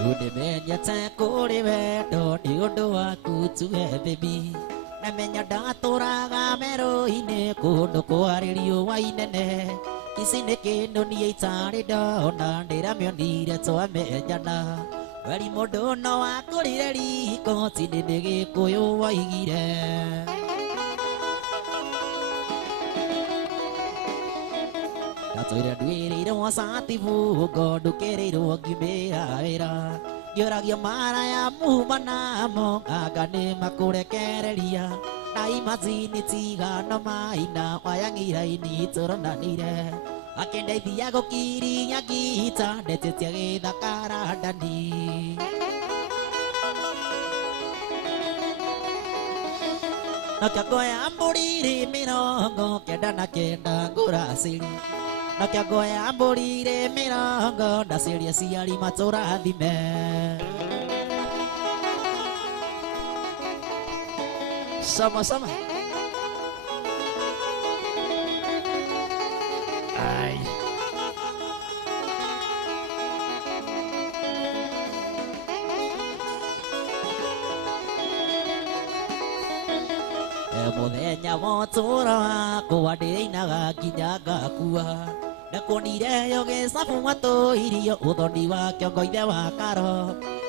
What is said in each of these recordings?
Udimenyete kuri wendo ni undu waku tuge baby. Namenya ndatũraga werũ-inĩ kũndũ kwarĩ riũa inene. Ici nĩ kĩndũ niĩ itarĩ ndona ndĩramĩonire twamenyana. Weri mũndũ no wakũrire riko tindĩ nĩ gĩkũyũ waigire. Ndatũire nduĩrĩirwo cativungo ndũkĩrĩirwo ngimĩra wĩra. Ngĩũragio mara ya muma namo anga nĩ makũrekereria. Na imagine tigano maina wayang'iraini tũronanire. Akĩndeithia gũkiria ngita ndetetie gĩthakara ndani. Nakĩo ngoya mbũri mĩrongo kenda na kenda ngũracĩri. Nakĩo ngoya mbũri mĩrongo ndacĩria ciari matũrathime. Sama-sama. Ai. Mũthenya wa ũtũũro wakwa ndĩinaga nginya ngakua. Ndakuonire yo gĩcabu matũirio ũthoni wa kĩongo ithe wa karo.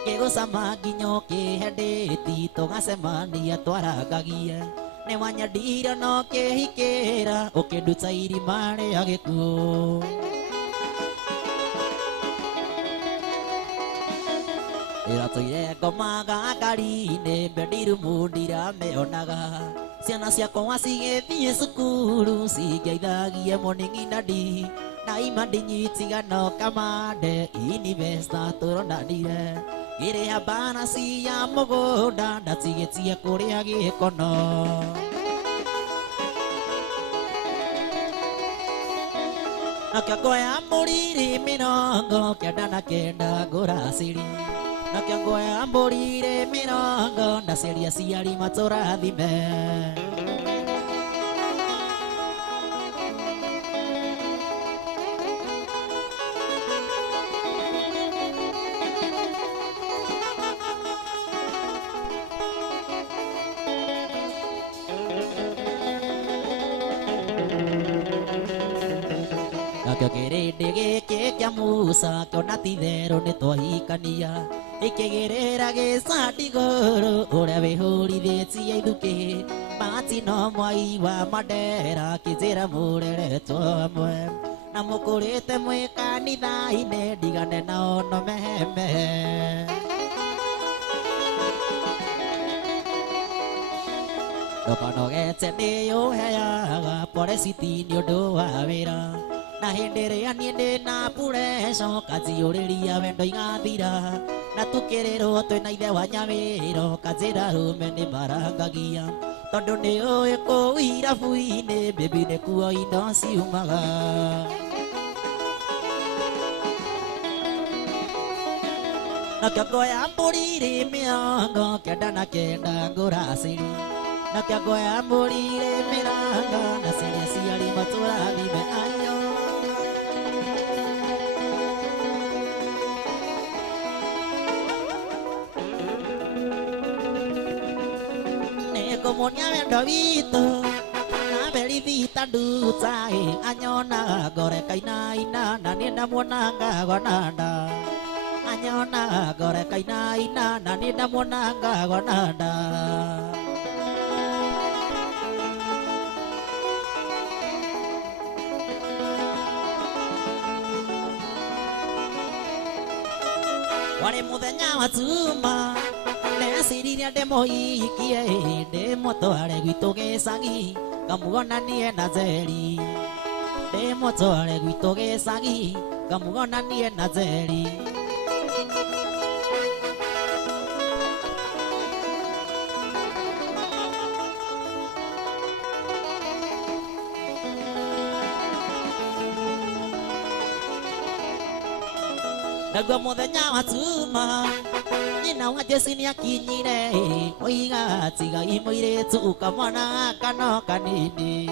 Ngĩgũcama nginya ũkĩhendĩti tũgacemania twarangagie. Nĩ wanyendire no ũkĩhikĩra ũkĩnduta irima rĩa gĩkuũ. Ĩratũire ngomaga ngari-inĩ mbendirumu ndiramĩonaga. Ciana ciakwa cigĩthiĩ cukuru cingĩaithagie morning nadi. Na ima ndinyitigano kamande inivesta tũronanire. Ngĩrĩha mbanasi ya mũgũnda ndatigĩtie kũrĩa gĩkono. Nakĩo ngoya mbũri mĩrongo kenda na kenda ngũracĩri. Nakĩo ngoya mbũri mĩrongo ndacĩria ciari matũrathime. Nakĩo kĩrĩndĩ gĩkĩ kĩa Musa kĩona ti therũ nĩ twahikania. Ikĩgĩrĩra gĩcandi gũrũ ũrĩa wĩhũrithĩtie ithukĩ. Mahati no mwai wa Mandera kĩnjĩra mũreretwo hamwe. Na mũkũrĩte mwĩ kanitha-inĩ ndigane na ono meheme. Ndokanogete nĩyũheaga poreciti nĩ ũndũ wa wĩra. Na hĩndĩ ĩrĩa niĩ ndĩna pureco kanjiyũrĩria wendo igathira. Na tukĩrĩrwo twĩna ithe wa Nyawĩro kanjĩra rũme nĩ marangagia. Tondũ nĩũĩ kũu irabu-inĩ baby nĩkuo indo ciumaga. Nakĩo ngoya mbũri mĩrongo kenda na kenda ngũracĩri. Nakĩo ngoya mbũri mĩrongo ndacĩria ciari matũrathime. Ayo. Nĩngũmuonia wendo witũ na berithita nduta anyonaga ngore kainaina na niĩ ndamuonaga gonanda. Anyonaga ngore kainaina na niĩ ndamuonaga gonanda. Warĩ mũthenya wa tuma ndeciririe ndĩmũhikie ndĩmũtware gwitũ gĩcagi ngamuonanie na Njeri. Ndĩmũtware gwitũ gĩcagi ngamuonanie na Njeri. Naguo mũthenya wa tuma nyina wa Jesi nĩakinyire. Oiga tiga imũirĩtu kamwana kano kanini.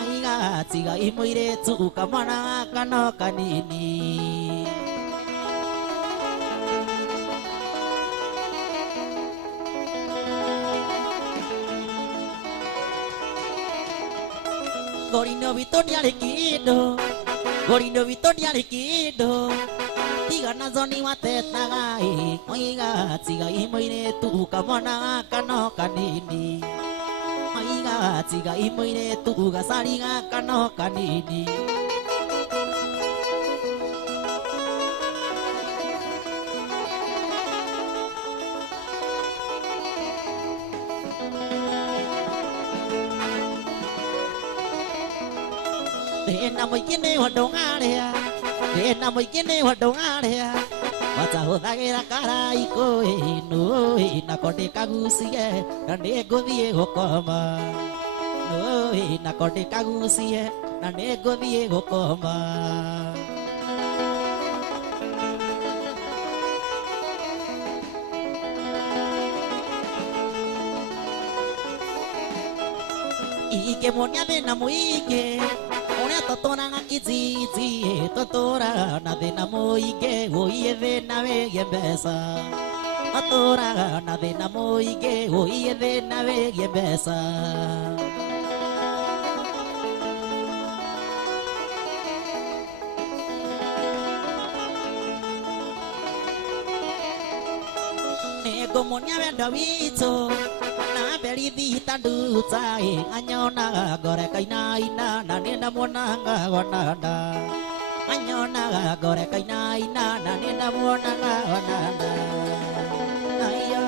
Oiga tiga imũirĩtu kamwana kano kanini. Gorino witũ ndiarĩ kĩndũ, Gorino witũ ndiarĩ kĩndũ, tiga na Zoni watetaga oiga tiga mũirĩtu kamwana gaka no kanini, oiga tiga mũirĩtu gacari gaka no kanini. Thĩna mũingĩ nĩ ũndũ ngarĩa, thĩna mũingĩ nĩ ũndũ ngarĩa, watahũthagĩra karaikũ nũĩ nako ndĩkagucie na nĩngũthiĩ gũkoma, nũĩ nako ndĩkagucie na nĩngũthiĩ gũkoma. Ingĩmuonia thĩna mũingĩ ũrĩa tũtũraga kijiji, tũtũraga na thĩna mũingĩ ũiĩ thĩna wĩgiĩ mbeca, tũtũraga na thĩna mũingĩ ũiĩ thĩna wĩgiĩ mbeca. Nĩngũmuonia wendo witũ na berithi tanduta anyonaga ngore kainaina na niĩ ndamuonaga wananda, anyonaga ngore kainaina na niĩ ndamuonaga wananda. Ayo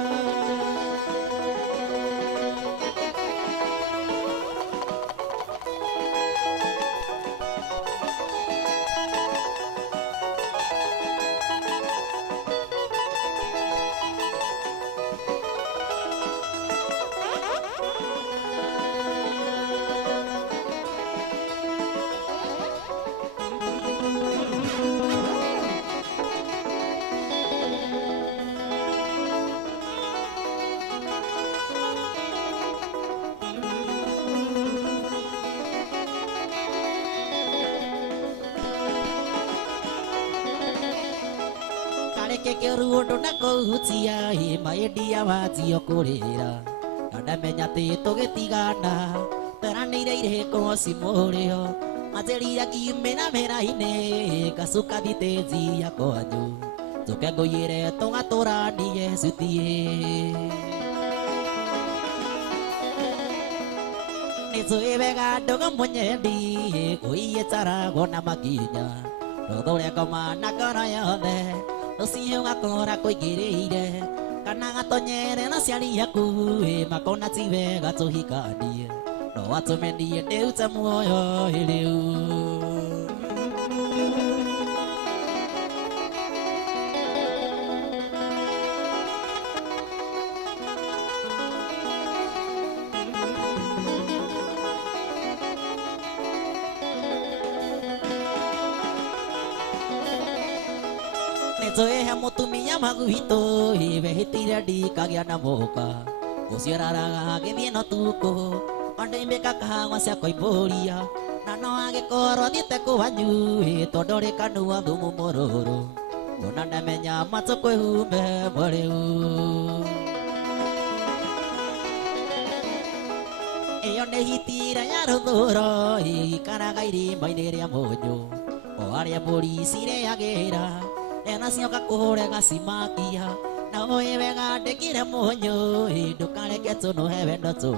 kekerundo na kũhutia maendia watio kũrĩra na ndamenya atĩ tũgĩtigana tũranĩire irĩko cimũrĩo manjĩrire kiumĩra mĩrainĩ ngacuka thitĩnji ya kwanyu tũke ngũiyĩre tũgatũranie cutie. Nĩtũĩ wega ndogo mũnyendi ũiye taragwo na makinya rũthũre ngoma na ngoro yothe ũcio gakora kũingĩrĩire kana gatonyere na ciari yaku makona ti wega tũhikanie no watũmenie ndĩrute muoyo rĩu. Nĩtũĩhe mũtumia magwitũ wehĩtire ndikagĩa na mũka ũcio raraga agĩthiĩ no tukũ ondoimĩka kahagwa cia koimbũria na no agĩkorwo thiĩte kwanyu tondũ rĩ kanua thumu mũrũrũ ona ndamenya matũkwĩhumbe mũrĩu. Ĩyo nĩ hitira ya rũthũro ikaraga irima-inĩ rĩa mũnyũ o harĩa mbũri cirĩagĩra nacio gakũhũre gacimakia na ũĩ wega ndĩkire mũnyũ ndũkareke tũnũhe wendo tũ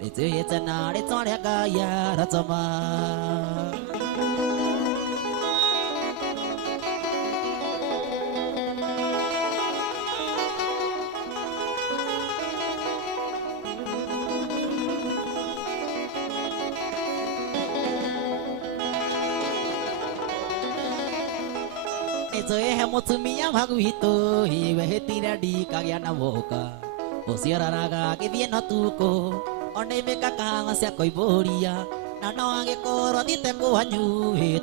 nĩtwĩhĩte na rĩtwa rĩa Ngai aratũma. Nĩtũĩhe mũtumia magwitũ wehĩtire ndikagĩa na mũka ũcio raraga agĩthiĩ no tukũ ondoimĩka kahagwa cia koimbũria na no agĩkorwo thiĩte kwanyu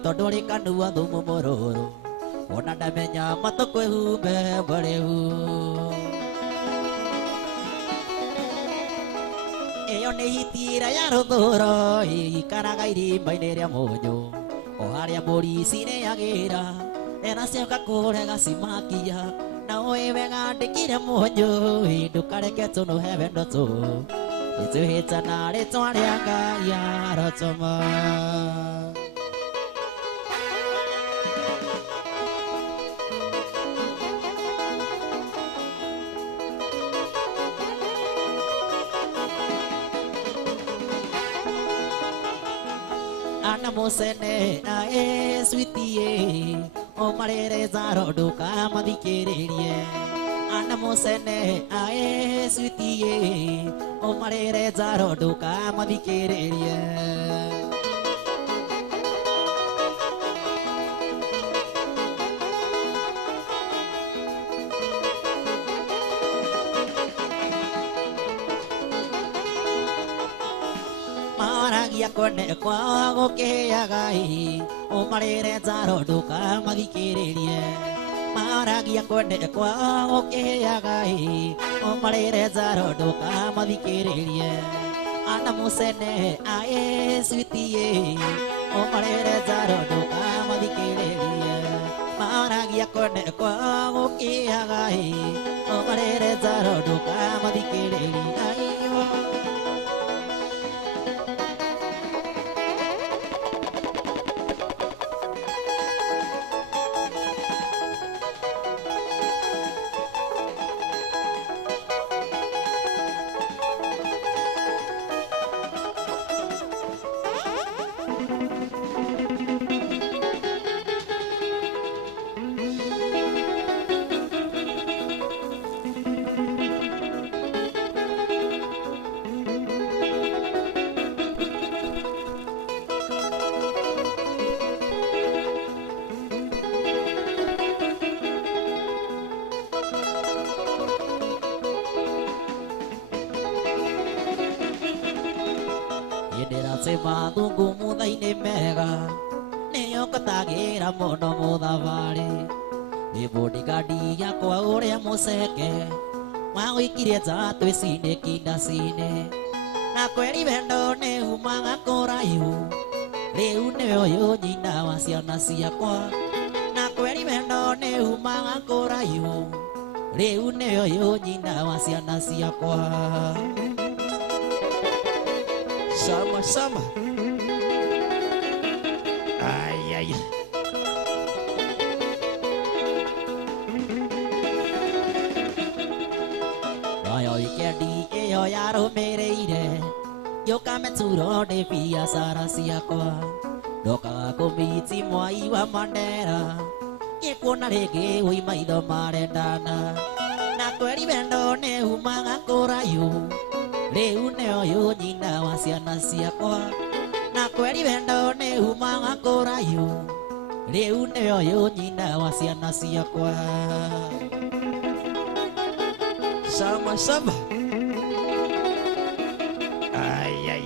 tondũ rĩ kanua thumu mũrũrũ ona ndamenya matũkwĩhumbe mũrĩu. Ĩyo nĩ hitira ya rũthũro ikaraga irima-inĩ rĩa mũnyũ o harĩa mbũri cirĩagĩra nacio gakũhũre gacimakia na ũĩ wega ndĩkire mũnyũ ndũkareke tũnũhe wendo tũ itu hecana le tuarianga ya rocoma Mosene ae sweetie o marere zaro duka madikererie Ana mosene ae sweetie o marere zaro duka madikererie Maragia kone kwa goke agai o marere zaro duka madikererie Maragia kone kwa goke agai o marere zaro duka madikererie Ana musene ae sweetie o marere zaro duka madikererie Maragia kone kwa goke agai o marere zaro duka madikererie Sema tungu muda ine mega Neo katagira mono muda vale Ni bodyguardi yako aure ya museke Mao ikirie zato esine kinda sine Na kweli vendo ne umanga korayu Leu ne oyo nyina wa ciana ciakwa Na kweli vendo ne umanga korayu Leu ne oyo nyina wa ciana ciakwa Sama-sama. Ay, ay. Ayo ikedi eyo yaro mereire. Yo kametsuro de pia sarasia kwa. Doka komiti mwai wa mandera. Yekona rege oi maido marendana. Na kweli vendo ne umanga korayu. Leu ne oyo nyina wa ciana ciakwa Na kweli vendo ne umanga korayu Leu ne oyo nyina wa ciana ciakwa Sama-sama Ay, ay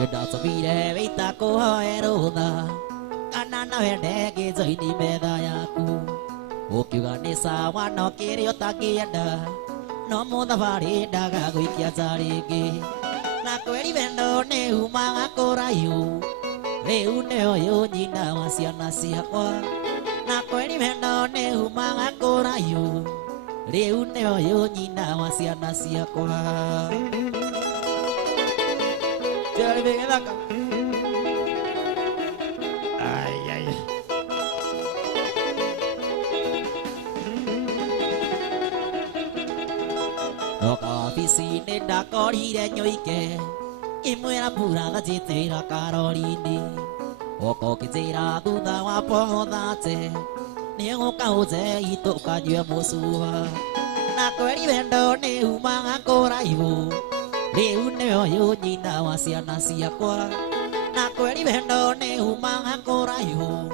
Yeda sabire vita ko eroda Kanana vendege zoini meda yaku Okiuga ni sawa no kiri otakienda No muda vari daga guikia zarigi Na kweli vendo ne umanga korayu Leu ne oyo nyina wa ciana ciakwa Na kweli vendo ne umanga korayu Leu ne oyo nyina wa ciana ciakwa Jari venga acá. Ay, ay. Oka piscine da corire nyoike. Imuera pura da jitera Caroline. Oko kitera duda wa podate. Niego kauze ito kajue musua. Na kweli vendo ne umanga korayu. Leu ne oyo nyina wa ciana ciakwa Na kweli vendo ne umanga korayu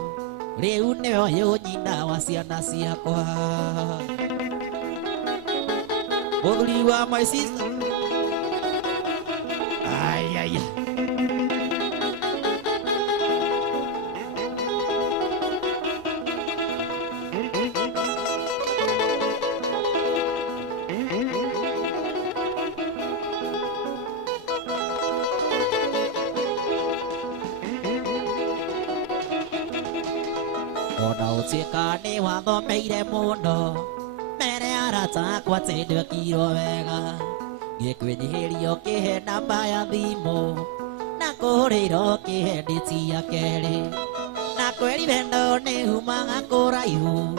Leu ne oyo nyina wa ciana ciakwa Ugly wa my sister Ay, ay, ay ona utuika ni wathomeire muno mere arata kwate ndwekirwo wega ngikwenyihirio kihe namba ya thimu na kuhurira kihe nditi ya keri na kweri wendo ni humaga kuraihu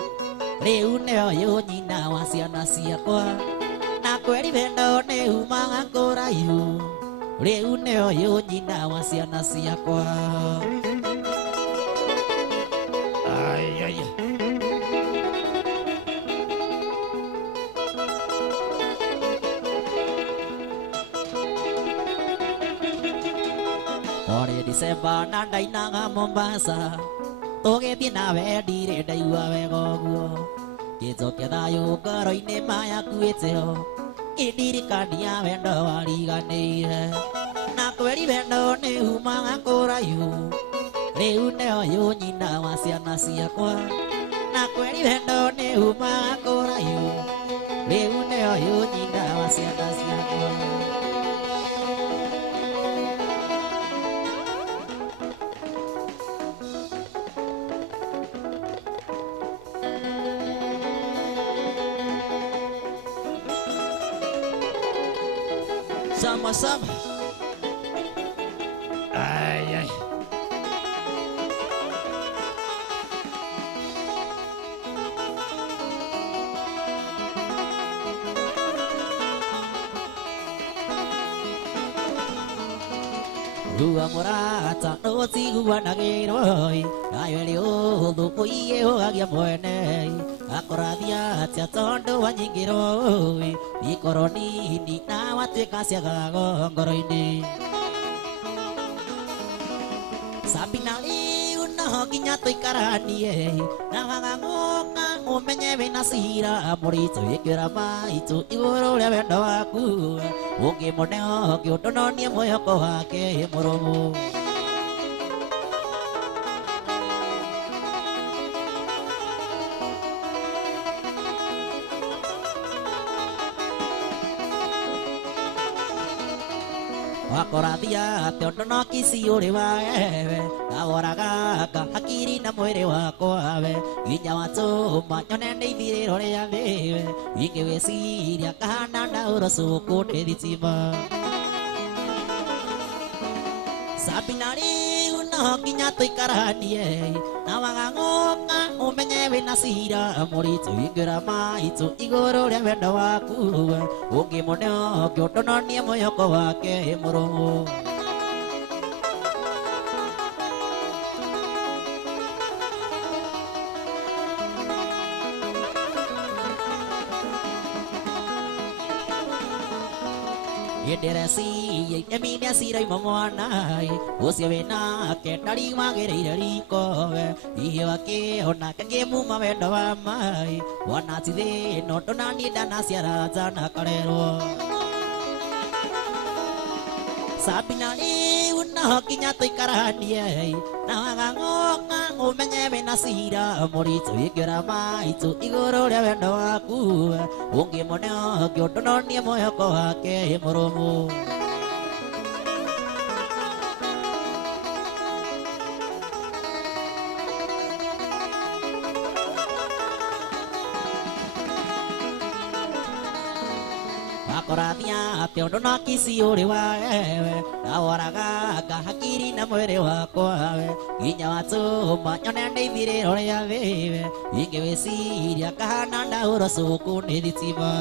riu nio yu nyina wa ciana ciakwa na kweri wendo ni humaga kuraihu riu nio yu nyina wa ciana ciakwa ai ai ore December na ndainaga Mombasa tugithie nawe ndire ndaigua wega ũguo ngĩcokia thayũ ngoro-inĩ mayakuĩte ho indirikania wendo wariganĩire na kweri wendo nĩ humaga kũraihu rĩu nĩyo yu nyina wa ciana ciakwa na kweri wendo nĩ humaga kũraihu rĩu nĩyo yu nyina wa ciana ciakwa sama-sama ai ai Rua murata no tiguanagirwo ayo ri uthu uiyugagia mwene akorathia atia tondu wanyingirwo ikoro nini na watuika ciagago ngoro-ini Sabina riu noho nginya tuikaranie na wagaguka umenye wina cira muritu ikira maitu iguru ria wendo waku ungimuneo ngiundononie mwihoko wake murumu wakorathia tiondo no kisi uri wawe naworaga hakiri na mwiri wakwa we nginya watuma nyone ndeithiriro ria thiwe ingĩwĩciria kahana ndaũro cuku nĩ thitima Sabina riu noho nginya tuikaranie na wagaguka umenye wina cira mũritu ingĩra maitu igũrũ ria wendo waku ũngĩmuneo ngĩũndononie mwĩhoko wake mũrũmu Yenderesi yeminia sira imamwana ucio winake ndari magĩrĩire rikowe iyo akĩona kangĩmuma wendo wa mai wana tithĩno ndonanie ndanaciara njana karerwo Sabina riu noho nginya tuikaranie na wagaguka umenye wina cira mũritu ingĩra maitu igũrũ ria wendo waku ũngĩmuneo ngĩũndononie mwĩhoko wake mũrũmu wakorathia tiondo no kisi uri wawe naworaga hakiri na mwĩrĩ wakwa we nginya watuma nyone ndeithirĩro ria thiwe ingĩwĩciria kahana ndaũro cuku nĩ thitima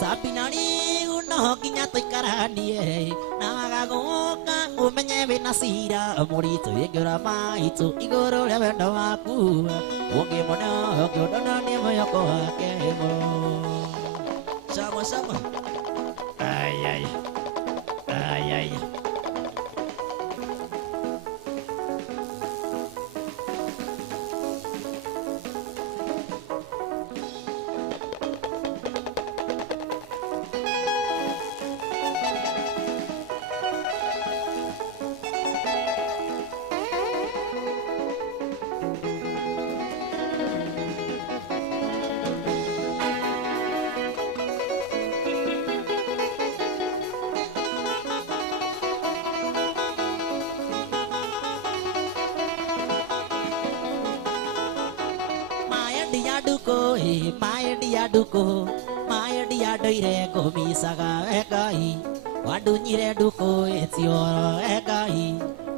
Sabina riu noho nginya tuikaranie na wagaguka umenye wina cira mũritu ingĩra maitu igũrũ ria wendo waku ũngĩmuneo ngĩũndononie mwĩhoko wake sama-sama ai ai ai ai duko my dear duko my dear doire go mi saga ekai wadu nyire duko it's your ekai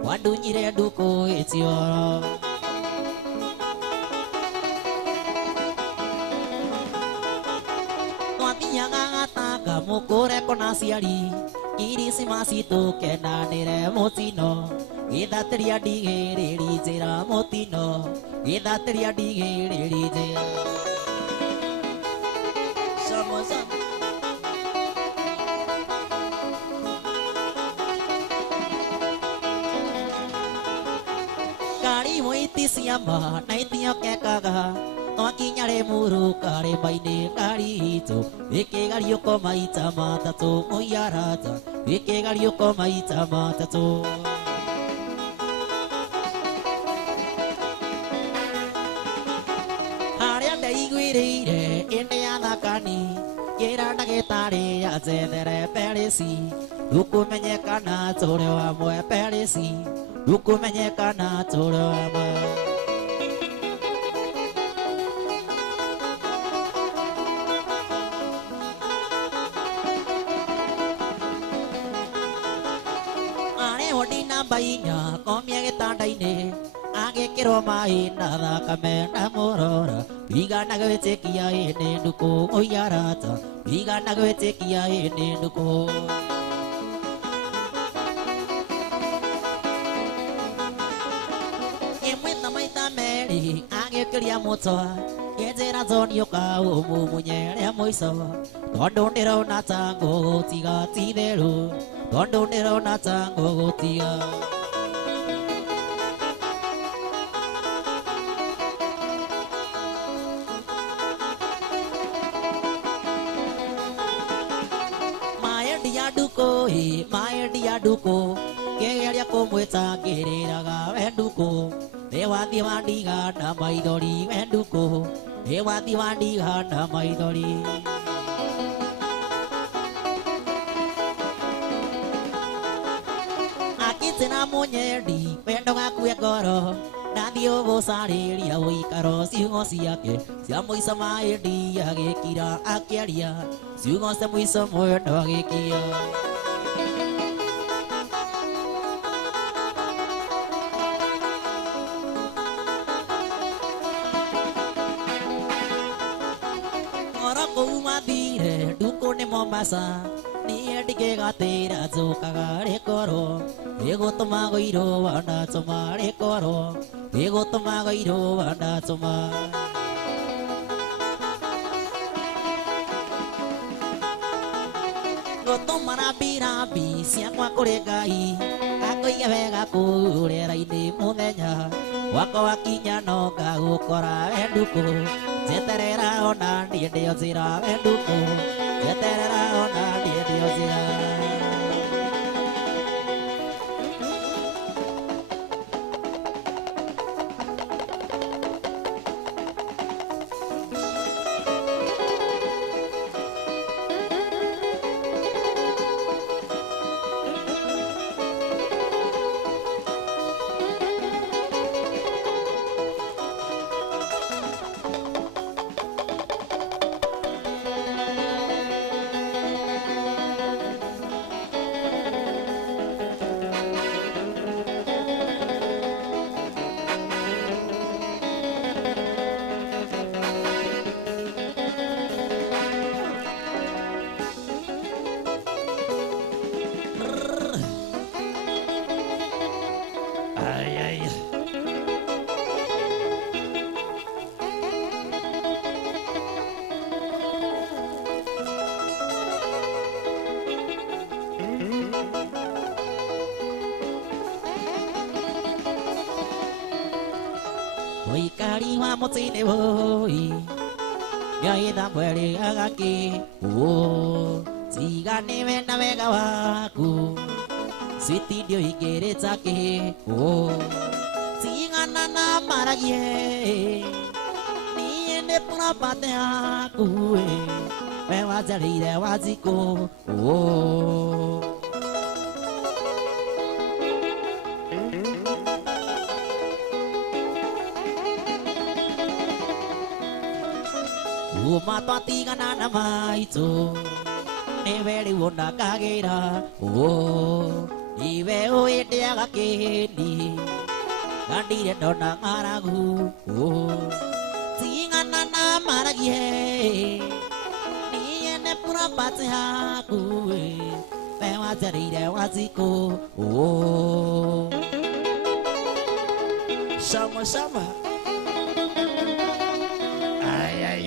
wadu nyire duko it's your Ngataga mukore konasiari iri simasito kenanire motino ida teria digere rijera motino ida teria digere rijera Samosa Kari moiti siamba naitio kekaga Toakinyare muru kare baine kari ito Eke gari yoko maita matato moyarata Eke gari yoko maita matato Hare ande iguireire ene anakani Kera nagetare ya zedere peresi Luku menye kana tore wa moe peresi Luku menye kana tore wa moe Bainya komia getandai age kero mai nada kamena morora biga nagwete kia ene duko oyarata biga nagwete kia ene duko emweta maita meri age keria motoa Yezera zon yoka umu munyere moiso Tondo nero na tango tiga tidero Tondo nero na tango tiga Maya dia duko Kegeria komweta gereraga venduko Dewa diwandiga na maidori venduko Dewa diwandiga na maidori Akitena monyeri pendo ngaku ekoro Nadio gosariria uikaro siungo siake Siamo isama edi agekira akiaria Siungo semu isamo endo agekia Duko ne Mombasa ni edige gatera zokagare koro ego tomago iro wanda tomare koro ego tomago iro wanda toma goto marabirabi siakwa koregai ako yavega kurera ine muthenya wako wakinya no gagukora enduko Zeterera ona ndiye ndio zira venduko Zeterera ona ndiye ndio zira Oikari wa motine woi Yaida mwere agaki Sigane mena mega waku Sweetie dio igere take Sigana na maragie Niende puna pate aku Mewa jarire waziko matwatigana na maitu neveri wona kagera oh iwe oende agakeni kandire ndona ng'aragu oh tigana na maragie niene purapate haku pewa jarire waziko oh sama-sama ay ay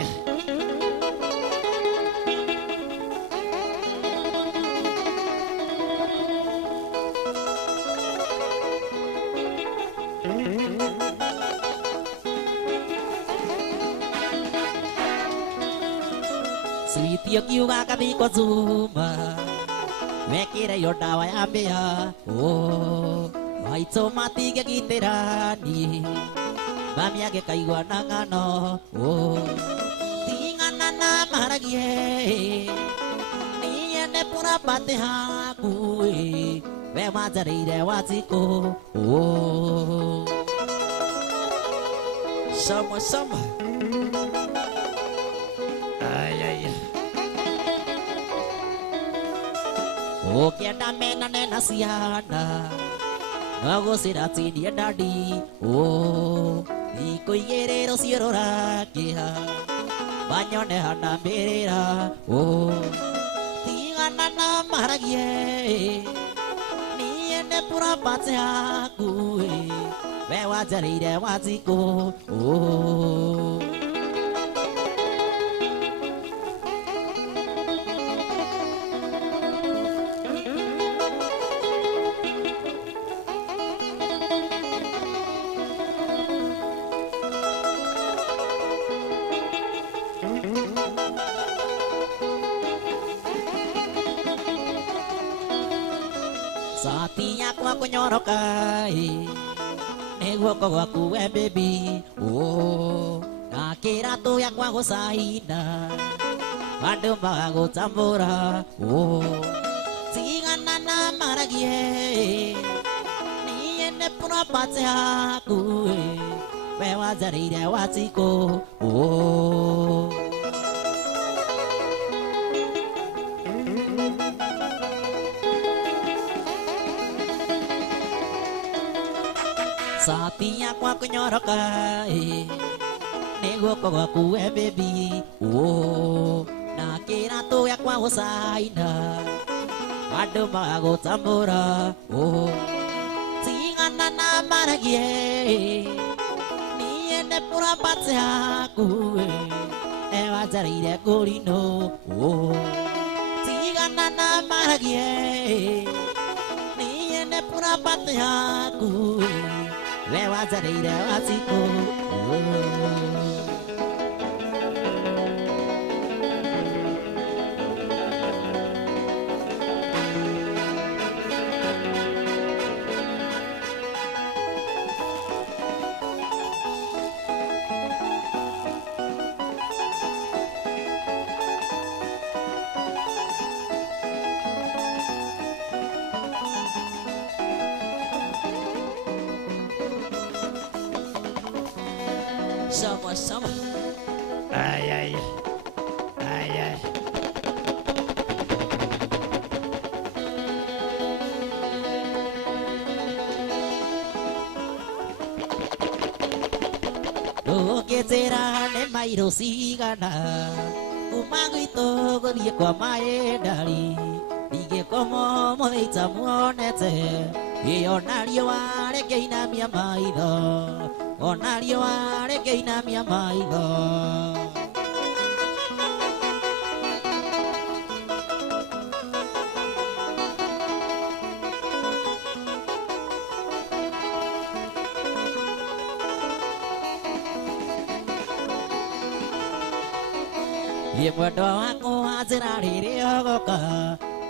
Sweetie kiuga kathi kwa zuma wekire yo dawa ya mbea oh maito matige gitirani mami age kaigwa na ngano oh tingana na maragie niene pura pate haku we majarire waziko oh sama-sama ay ay Okienda mena nena siana Nago sirati dia dadi Oh Iko igerero sierora kiha Banyone hana berera Oh Tingana na maragie Niene pura pate aku Bewa jarire waziko Oh Satinya aku nyorokai Nego aku baby Oh Nakira tu yang aku saina Padu aku campura Oh Singana na maragie Niene pura pace aku Bewa jarire waziko Oh Satinya aku nyorokai Nego aku baby Oh Nakira tu yang aku saina Padu aku campura Oh Singana na maragie Niene pura pace aku Ewa jarire kurino Oh Singana na maragie Niene pura pace aku Lewa jarire waziko Sama-sama ay ay ay ay Guketera ne mairo sigana Umagwito godie kwa maedali Dige komo modeita muonete Ionario are keina mia maido Onario are keina mia maido Yemuendo aku azirarire ogoka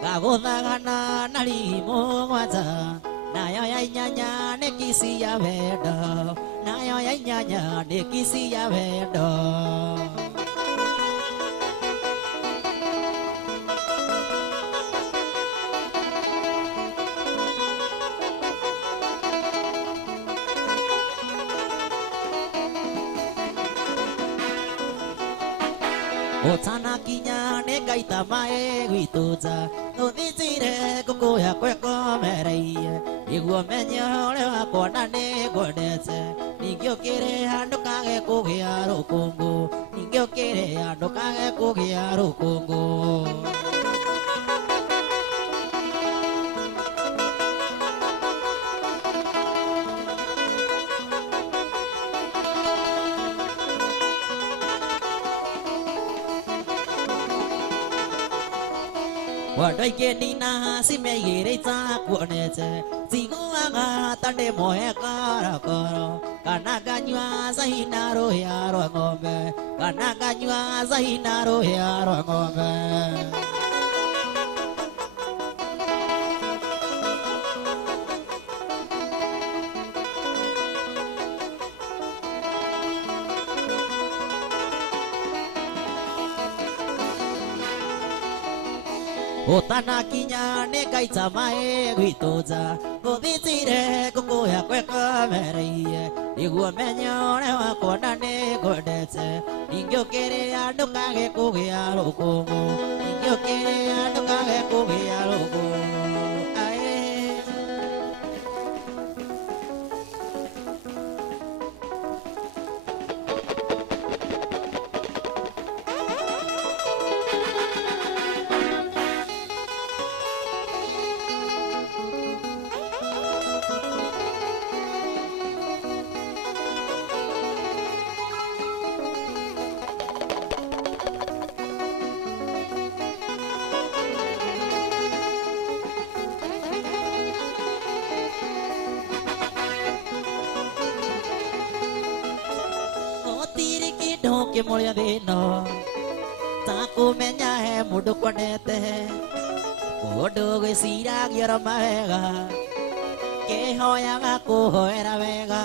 Gagudagana nalimo waza Nayo ya nyanya nekisi ya vedo Nayo ya nyanya nekisi ya vedo Otanakinya negaita mae gwituza Nuthicire kuku yakwe komereie Niguo menye ũrĩa wakwa na nĩngwendete Ningĩ ũkĩrĩ handũ kage kũgĩa rũkũngũ Ningĩ ũkĩrĩ handũ kage kũgĩa rũkũngũ Wandũ aingĩ nina cimeigĩre itakuonete Njiguaga ta ndĩ mũhe korokoro Kana nganyua cai na rũhĩa rwa ng'ombe Kana nganyua cai na rũhĩa rwa ng'ombe Otanakinya negaita mae gwituza Nuthicire kuku yakwe komereie Niguo menye ũrĩa wakwa na nĩngwendete Ningĩ ũkĩrĩ handũ kage kũgĩa rũkũngũ Ningĩ ũkĩrĩ handũ kage kũgĩa rũkũngũ Kĩmũrĩa thĩno ta kũmenya he mũndũ kwendete mũndũ gwĩciragia oro mawega kĩhoyaga kũhoera wega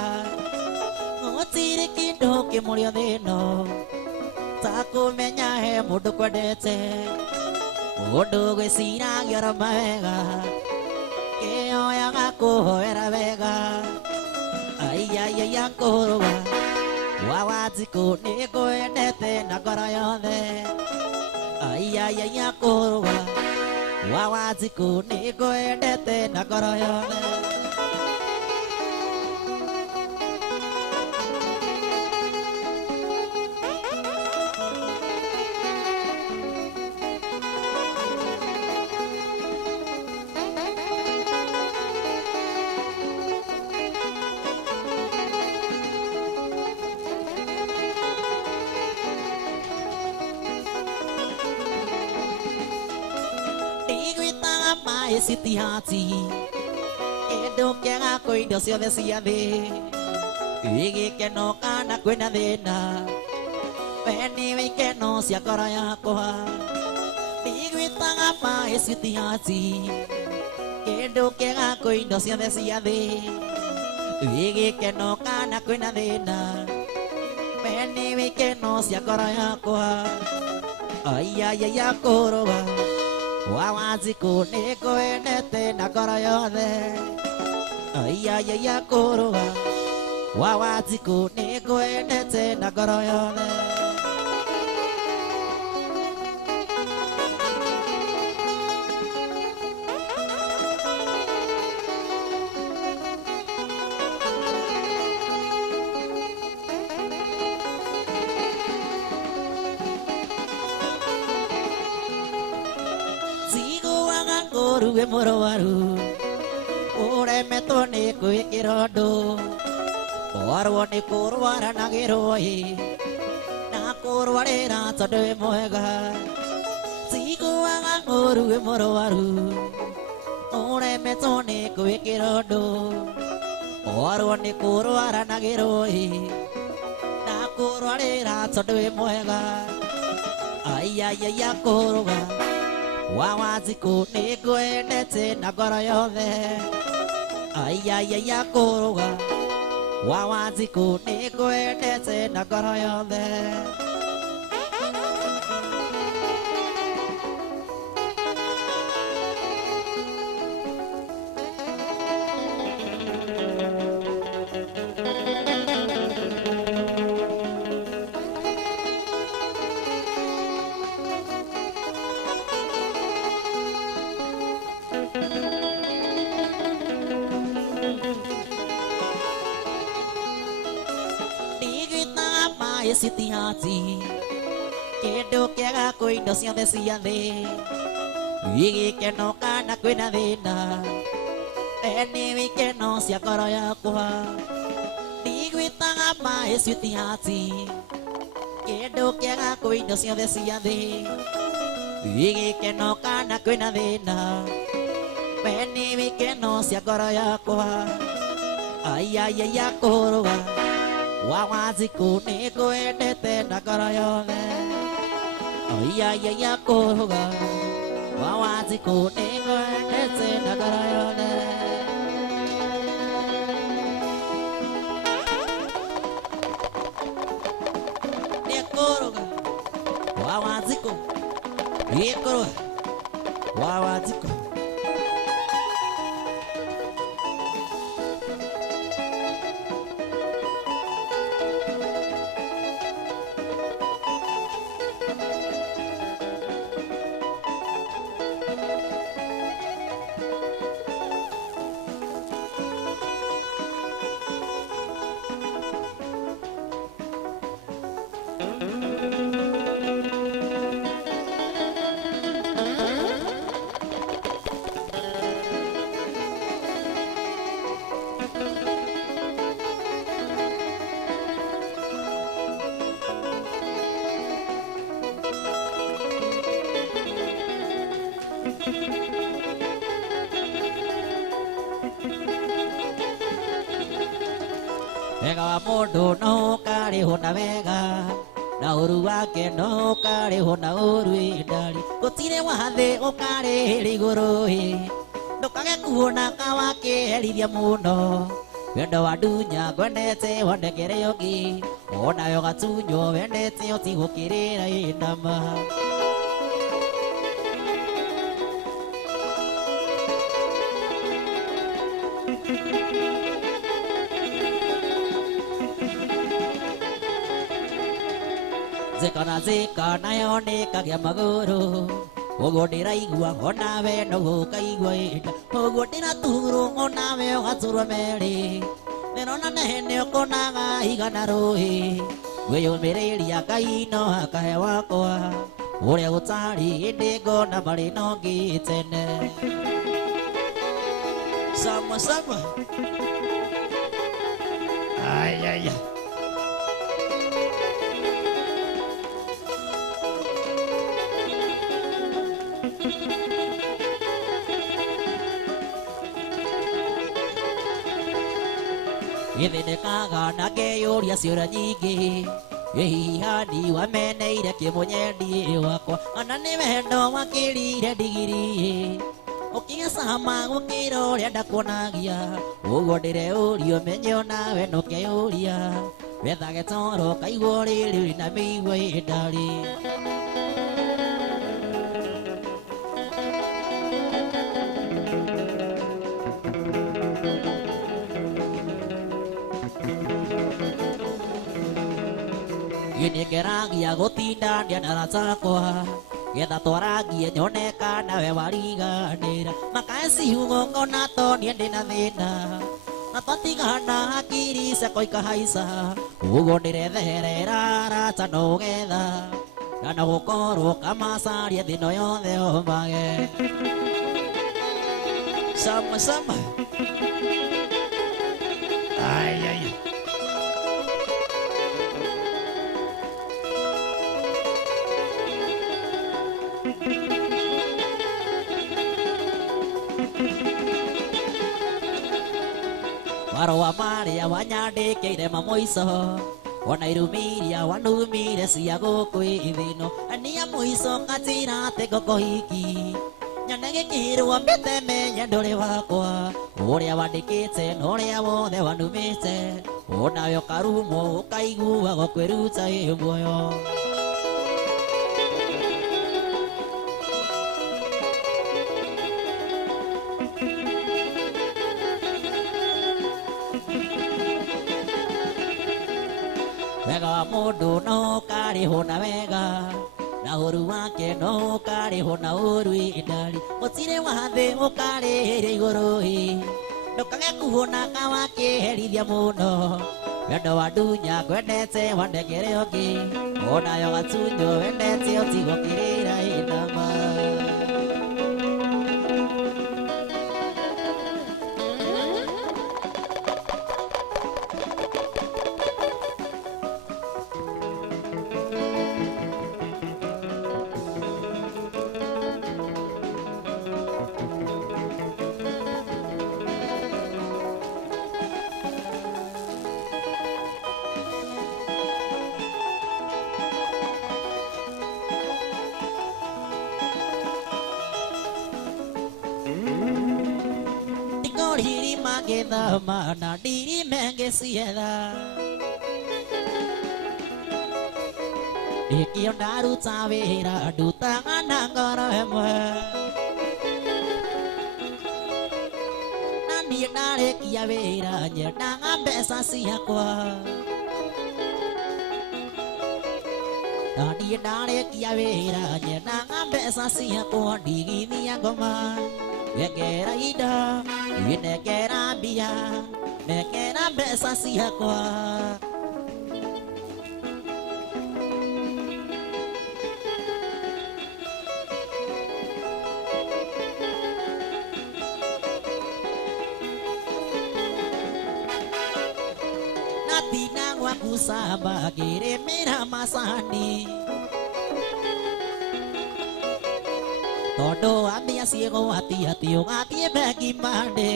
gũtirĩ kĩndũ kĩmũrĩa thĩno ta kũmenya he mũndũ kwendete mũndũ gwĩciragia oro mawega kĩhoyaga kũhoera wega aiaiaia kũrũga Wawatiko nĩngwendete na ngoro yothe Aiaiaia kũrũga Wawatiko nĩngwendete na ngoro yothe Sitihati Kĩndũ kĩega kwĩ indo ciothe cia thĩ Gĩgĩkeno kana kwĩna thĩna We nĩwe ikeno cia ngoro yakwa Ndigwĩtaga maĩ sitihati Kĩndũ kĩega kwĩ indo ciothe cia thĩ Gĩgĩkeno kana kwĩna thĩna We nĩwe ikeno cia ngoro yakwa Aiaiaia kũrũga Wawatiko nĩngwendete na ngoro yothe Aiaiaia kũrũga Wawatiko nĩngwendete na ngoro yothe Ruwe mũrũaru ũremetwo nĩ kwĩkĩra ũndũ Kwarwo nĩ kũrwaranagĩrwo na kũrwarĩra tondũ wĩ mwega Njiguaga ng'ũru wĩ mũrũaru ũremetwo nĩ kwĩkĩra ũndũ Kwarwo nĩ kũrwaranagĩrwo na kũrwarĩra tondũ wĩ mwega Aiaiaia kũrũga Wawatiko nĩngwendete na ngoro yothe Aiaiaia kũrũga Wawatiko nĩngwendete na ngoro yothe Nigwita mai sitiati Kendo kiaga koindo ciothe ciathĩ igĩkeno kana kwĩna thĩna eni wĩkeno cia ngoro yakwa ndigwĩtaga my sweetheart kĩndũ kĩega kwĩ indo ciothe cia thĩ igĩkeno kana kwĩna thĩna eni wĩkeno cia ngoro yakwa aiaiaia kũrũga wa Wanjikũ nĩngwendete na ngoro yothe aiaiaia kũrũga wa Wanjikũ nĩngwendete na ngoro yothe nĩkũrũga wa Wanjikũ nĩkũrũga wa Wanjikũ wega wa mũndũ no ũkarĩhwo na wega na ũru wake no ũkarĩhwo na ũru ndari gũtirĩ wathĩ ũkarĩhĩra igũrũ ndũkage kuona kawakĩherithia mũno wendo wa ndunya ngwendete wandekere ũngĩ onayo gatunywo wendete ũtigũkĩrĩra nama Zika nayo nĩkagĩa magũrũ ũguo ndĩraigua onawe noguo ũkaigua ĩnda ũguo ndĩraturwo onawe ũgaturwo merĩ nĩrona nehene ũkonaga igana rũĩ gwĩyũmĩrĩria Ngai no akahe wakwa ũrĩa gũtarĩ hĩndĩ ngona marĩ na ũngĩ tene sama sama ai Gĩthĩnĩkaga na ngeyũria ciũria nyingĩ wĩhihani wameneire kĩmũnyendi wakwa ona nĩ wendo wakĩrire ndigiri ũkĩgĩcama gũkĩra ũrĩa ndakuonagia ũguo ndĩreũrio menye onawe nũkeyũria wethage toro kaigua rĩrĩ na mĩigua ĩndarĩ Nĩngeragia gũtindania na ratakwa getha twaragie nyone kana we wariganĩra makae ciugo ngona to niĩ ndĩna thĩna na twatigana hakiri ciakwa ikahaica ũguo ndĩretherera arata no getha na no gũkorwo kamacaria thĩno yothe omage sama sama ai Marũa marĩa wanyandĩkĩire mamũico ona irumiria wanumire cia gũkwĩthino ania mũico ngatĩra atĩ ngũkũhiki nyone gĩkĩrwo mbĩtemenye ndũrĩ wakwa ũrĩa wandĩkĩte na ũrĩa wothe wanumĩte onawe ũkarumwo ũkaigua gũkwĩruta ĩ muoyo wega wa mũndũ no ũkarĩhwo na wega na ũru wake no ũkarĩhwo na ũru ndari gũtirĩ wathe ũkarĩhĩra igũrũ ndũkage kuona kawakĩherithia mũno wendo wa ndunya ngwendete wandegere ũngĩ onayo gatunyo wendete ũtigũkĩrĩra nama Hiri magetha mana ndiri menge cietha ikio ndaruta wĩra ndutaga na ngoro ĩmwe na niĩ ndarĩkia wĩra nyendaga mbeca ciakwa na niĩ ndarĩkia wĩra nyendaga mbeca ciakwa ndigithia ngoma nekera indo nekera mbia nekera mbeca ciakwa natina gwaku samba ngĩrĩmĩra macani tondũ wa mbia ciĩgwati atĩ ũgathiĩ bengi mande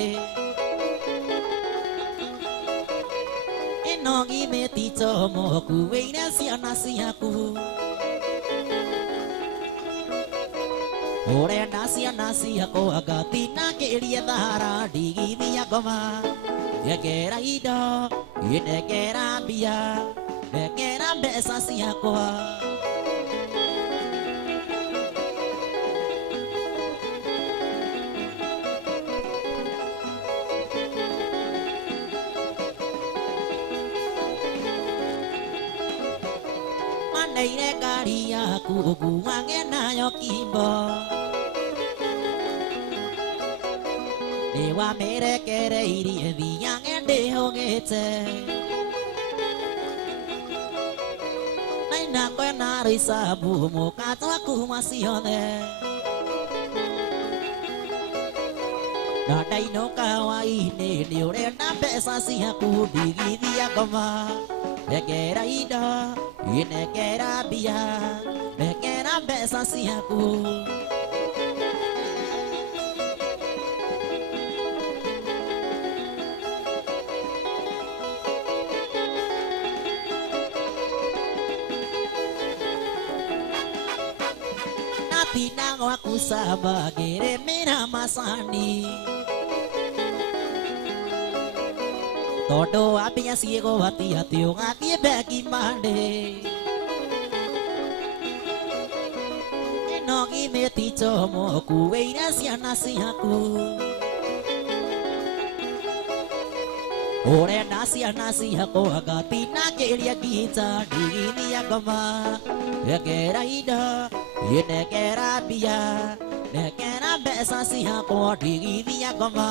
ĩno githĩ ti njomo ũkuĩire ciana ciaku ũrenda ciana ciakwa ngatinagĩrie thara ndigithia ngoma nekera indo nekera mbia nekera mbeca ciakwa Neire ngari yaku ũkuage nayo kimbo nĩwamĩrekereirie thiage ndĩhũgĩte naina kwena rĩcabu mũkatwa kuma ciothe na ndainũka hwaĩ-inĩ nĩũrenda mbeca ciaku ndigithia ngoma nekera indo nekera mbia nekera mbeca ciaku natina gwaku samba ngĩrĩmĩra macani tondũ wa mbia ciĩgwati atĩ ũgathiĩ bengi mande ĩno githĩ ti njomo ũkuĩire ciana ciaku ũrenda ciana ciakwa ngatinagĩria ngita ndigithia ngoma nekera indo nekera mbia nekera mbeca ciakwa ndigithia ngoma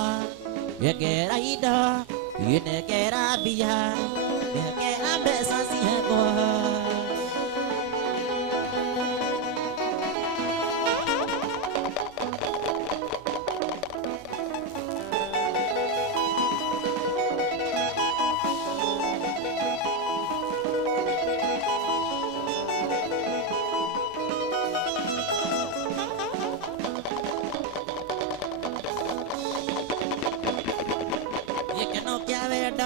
nekera indo nekera mbia nekera mbeca ciakwa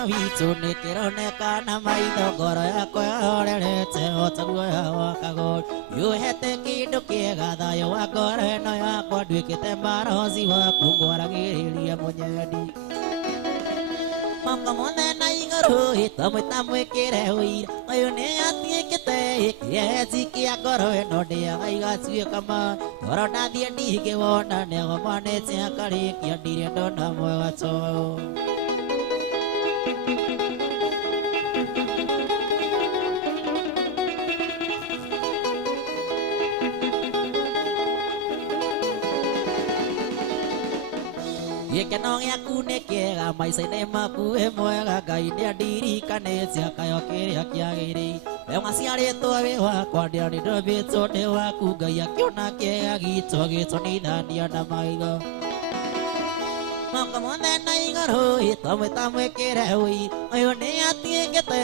witũ nĩkĩroneka na maitho ngoro yakwa yorerete ota guoya wa kagũrũ yuhete kĩndũ kĩega thayũ wa ngoro ĩno yakwa nduĩkĩte marozi waku ngwaragĩrĩria mũnyendi moko mothe na igũrũ tamwĩta mwĩkĩre ũira ũyũ nĩ atuĩkĩte kĩenji kĩa ngoro ĩno ndĩaga igatuĩka ma ngoro ndathiĩ ndingĩwona nĩagomanĩte akarĩkia ndirĩ ndona mwega ta ũyũ Gĩkeno gĩaku nĩ kĩega maica-inĩ maku wĩ mwega Ngai nĩandirikane kayo kĩrĩa kĩagĩrĩire we waciarĩtwo wĩ wakwa ndĩa nĩ ndombĩtwo nĩ waku Ngai akĩona kĩega gitũ agĩtũnithania na maitho Moko mothe na igũrũ twamwĩta mwĩkĩre ũi ũyũ nĩ atuĩkĩte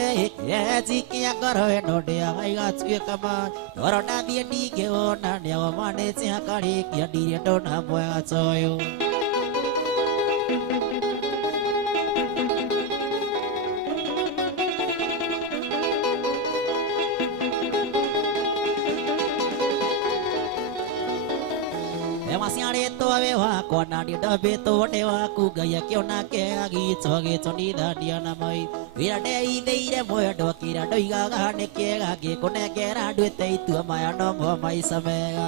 kĩenji kĩa ngoro ĩno ndĩaga igatuĩka ma toro ndathiĩ ndingĩwona nĩagomanĩte akarĩkia ndirĩ ndona mwega ta ũyũ waciarĩtwo wĩ wakwa na nĩ ndombĩtwo nĩ waku Ngai akĩona kĩega gitũ agĩtũnithania na mai wĩra ndeithĩire mwendwa kĩrĩa ndoigaga nĩ kĩega ngĩkũnengera nduĩte itua maya nomo maica mega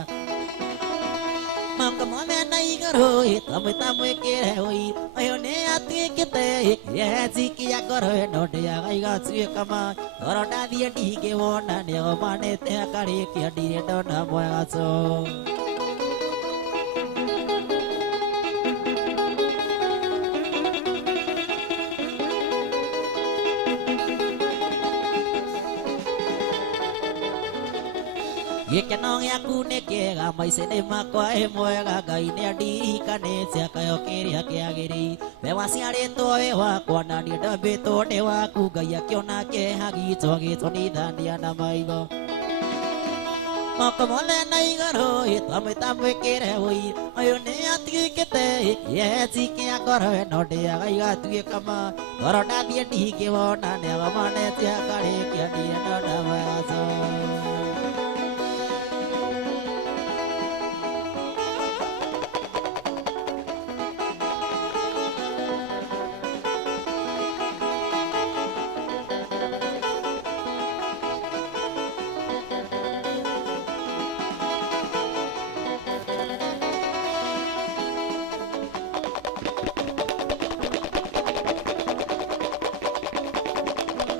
Moko mothe na igũrũ twamwĩta mwĩkĩre ũi ũyũ nĩ atuĩkĩte kĩenji kĩa ngoro ĩno ndĩaga igatuĩka ma toro ndathiĩ ndingĩwona nĩagomanĩte akarĩkia ndirĩ ndona mwega ta Gĩkeno gĩaku nĩ kĩega maica-inĩ makwa wĩ mwega Ngai nĩandirikane kayo kĩrĩa kĩagĩrĩire we waciarĩtwo wĩ wakwa na niĩ ndombĩtwo nĩ waku Ngai akĩona kĩeha gitũ agĩtũnithania na maitho Moko mothe na igũrũ twamwĩta mwĩkĩre ũi ũyũ nĩ atuĩkĩte kĩenji kĩa ngoro ĩno ndĩaga igatuĩka ma toro ndathiĩ ndingĩwona nĩagomanĩte akarĩkia ndirĩ ndona mwega ta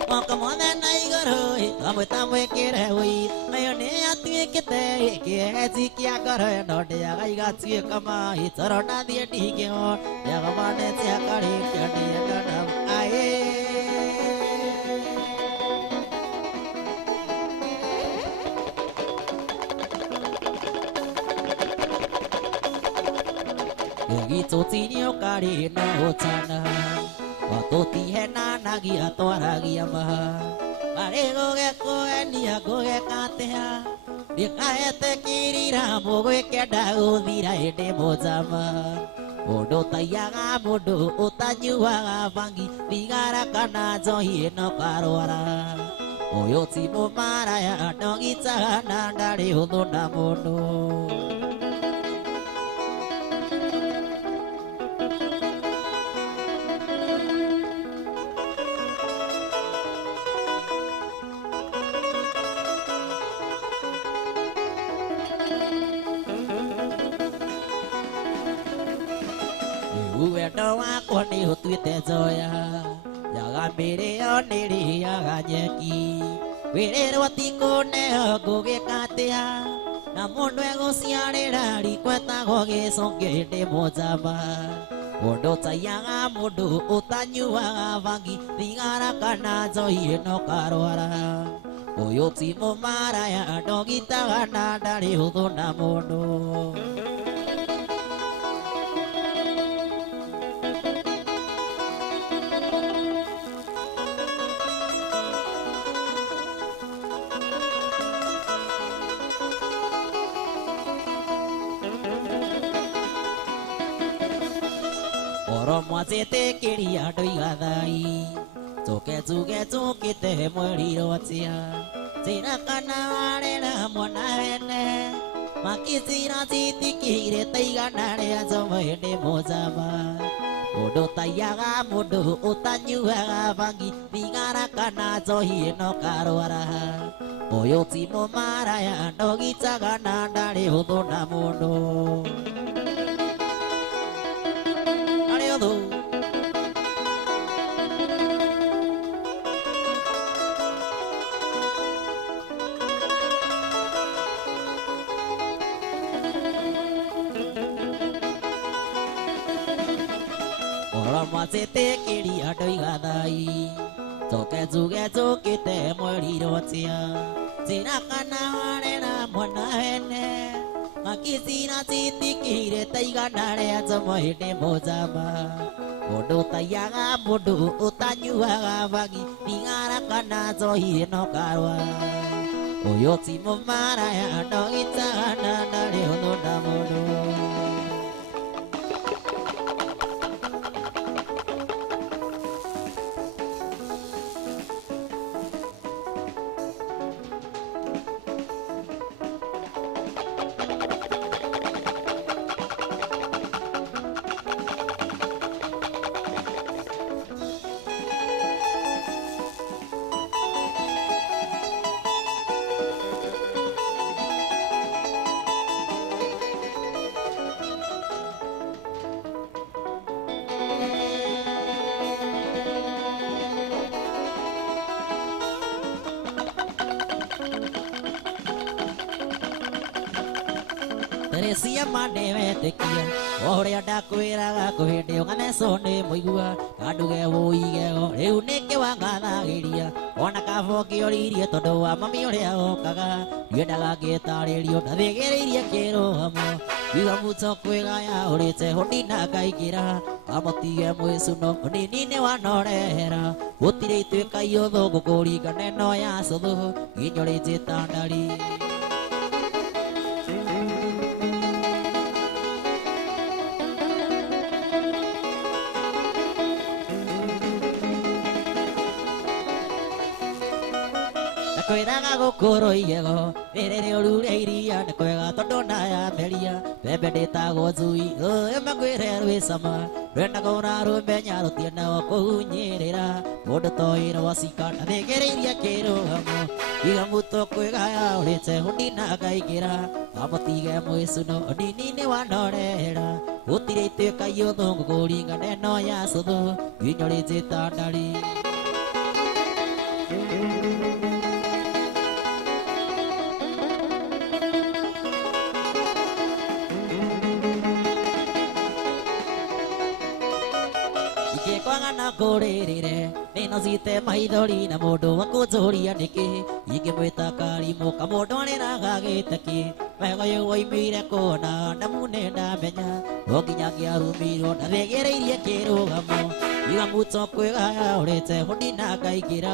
Moko mothe na igũrũ twamwĩta mwĩkĩre ũi ũyũ nĩ atuĩkĩte kĩenji kĩa ngoro ĩno ndĩaga igatuĩka ma toro ndathiĩ ndingĩwona nĩagomanĩte akarĩkia ndirĩ ndona Gitũ tinĩũkarĩ na ũtana tũtihenanagia twaragia maha arĩ gũgĩkũenia ngũgĩka atĩa ndĩkahete kĩrira mũgwĩkenda gũthira hĩndĩ mũnjama mũndũ taiyaga mũndũ ũtanyuaga bangi thigara kana njohi ĩno karwara ũyũ ti mũmaraya ndogitaga na ndarĩ hũthũ na mũndũ wendo wakwa nĩ ũtuĩte njoya njaga mĩrĩo nĩrĩaga nyeki wĩrĩrwo ti kũneo ngũgĩka atĩa na mũndũ egũciarĩra riko etagwo gĩcũngĩ ndĩ mũnjama mũndũ taiyaga mũndũ ũtanyuaga bangi thigara kana njohi ĩno karwara ũyũ ti mũmaraya ndogitaga na ndarĩ hũthũ na mũndũ mwazetĩkĩria andũ igathai tũke tuge tũkĩte mweri rwatia njĩra kana warera mwana wene makĩnjĩra citikĩire ta igana rĩa njomo hĩndĩ mũnjama mũndũ taiyaga mũndũ ũtanyuaga bangi thigara kana njohi ĩno karwara ũyũ ti mũmaraya ndogitaga na ndarĩ hũthũ na mũndũ arĩ hũthũ ora mwacete kiri andoi gathai toke zuge zukite mweri rotia Sina kana warera mwana hene Makisina sitikire taigana rea zomohinde mozama Mundu taiyaga mundu utanyuaga bangi Ningara kana zohire no karwa Oyo timo maraya no itagana nare hono na mundu Teresia mane wetekia Oria ndakwiraga kuhindi unganeco ni muigua Kanduge wuigego riu niki wangathagiria Ona kabo kioririe tondu wa mami uria okaga Ndiendaga ngitaririo ndathigiriirie kirugamo Iga muto kwigaya urite hundi na ngaikira Amotige mwicuno unini ni wanorehera Gutire ituika iuthu ngukuringane no ya cuthu Nginyurite tandari Kwiraga gukuru igego ririri urure iria ni kwega tondu naya meria bembe nditagwo zui ema kwire rwisama rwenda kura rumenya rutienda kuhunyirira mundu toira wasikana thigiriria kirugamo iga muto kwigaya urite hundi na ngaikira amotige mwicuno nini ni wanorera gutire ituika iuthu ngukuringane no ya cuthu nginyurite tandari Kwangana kuririre nino zite maithori na mundu wakunjuria niki ingimwita karimu kamundu ariraga giteki wego yugo imire kuona ndamune ndamenya no nginya ngiarumirwo ndathigiriirie kirugamo iga muto kwigaya urite hundi na ngaikira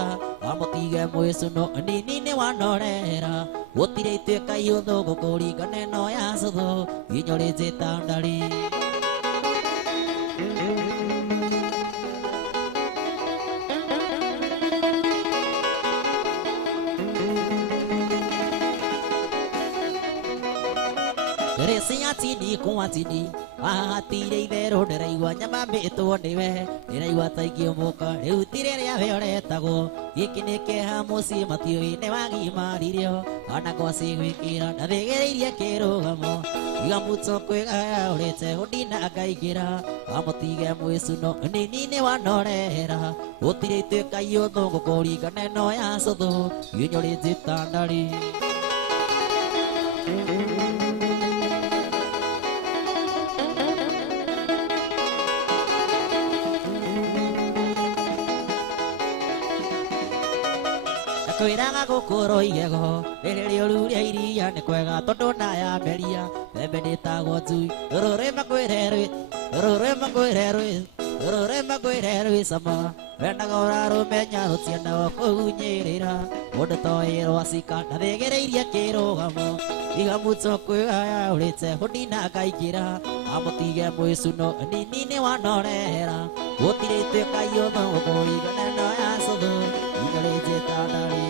amutige mwicuno nini ni wanorera gutire ituika iuthu ngukuringane no ya cuthu nginyurite tandari Resia tini kwa tini Atire itherũ ndĩraigua nyama mbĩtwo nĩwe ndĩraigua ta ingĩũmbũka rĩu tire rĩa we ũretagwo gĩkĩ nĩ kĩeha mũciĩ matiũĩ nĩ wagimaririo ona ngwacĩ gwĩkĩra ndathĩgĩrĩirie kĩrũgamo iga muto kwĩgaya ũrĩte ũndina ngaingĩra amũtige mwĩcuno nini nĩ wanorera gũtirĩ ituĩka iũthũ ngũkũringane no ya cũthũ inyũrĩte tandari Kwiraga gukuru igego rĩrĩ rĩũru rĩa iria nĩ kwega tondũ ndaya meria mbembe ndĩtagwo njui rũrĩ makwĩre rwĩ cama wendaga ũrarũmenya rũtiendaga kũhunyĩrĩra mũndũ toĩrwo acika ndathĩgĩrĩirie kĩrũgamo iga muto kwĩgaya ũrĩte ũndina ngaingĩra amũtige mwĩcuno nini nĩ wanorera gũtirĩ ituĩka iũthũ ngũkũringane no ya cũthũ inyũrĩte tandari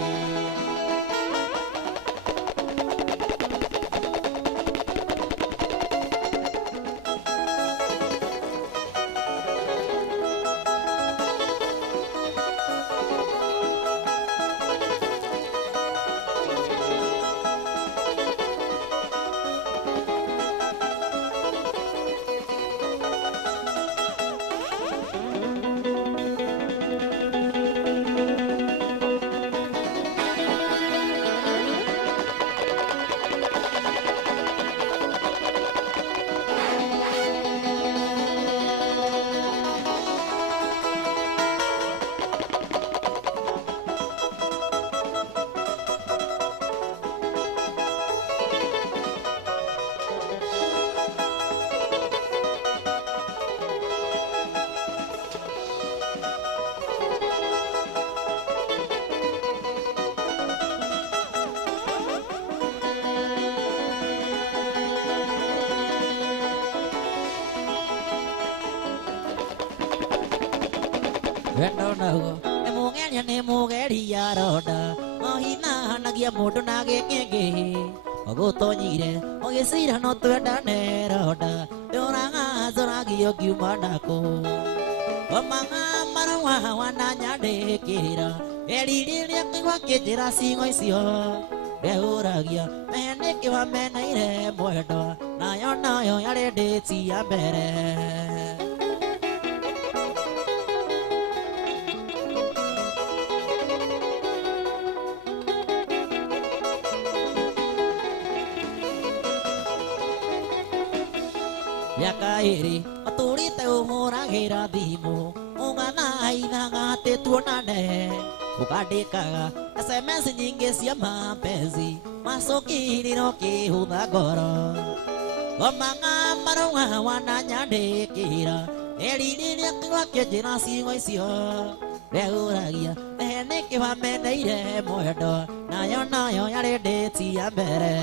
wendo naguo nĩ mũgeria nĩ mũgeria roda ohinanagia mũndũ na gĩkĩngĩ ogũtonyire ũgĩcira no twendane roda ndũraga zoragio ngiuma nako omanga marũa wananyandĩkĩra erirĩria kĩgwa kĩnjĩra cigo icio ndehũragia menĩkĩ wameneire mwendwa nayo yarĩ ndĩti ya mbere yakairi atũrĩte ũhũragĩra thimũ ũgathaithaga atĩ tuonane ũkandĩkaga SMS nyingĩ cia mapenzi macũkĩrĩro kĩhũtha ngoro omanga marũa wananyandĩkĩra erirĩria kĩgwa kĩnjĩra ciugo icio ndehũragia nĩkĩ wameneire mwendwa nayo yarĩ ndĩti ya mbere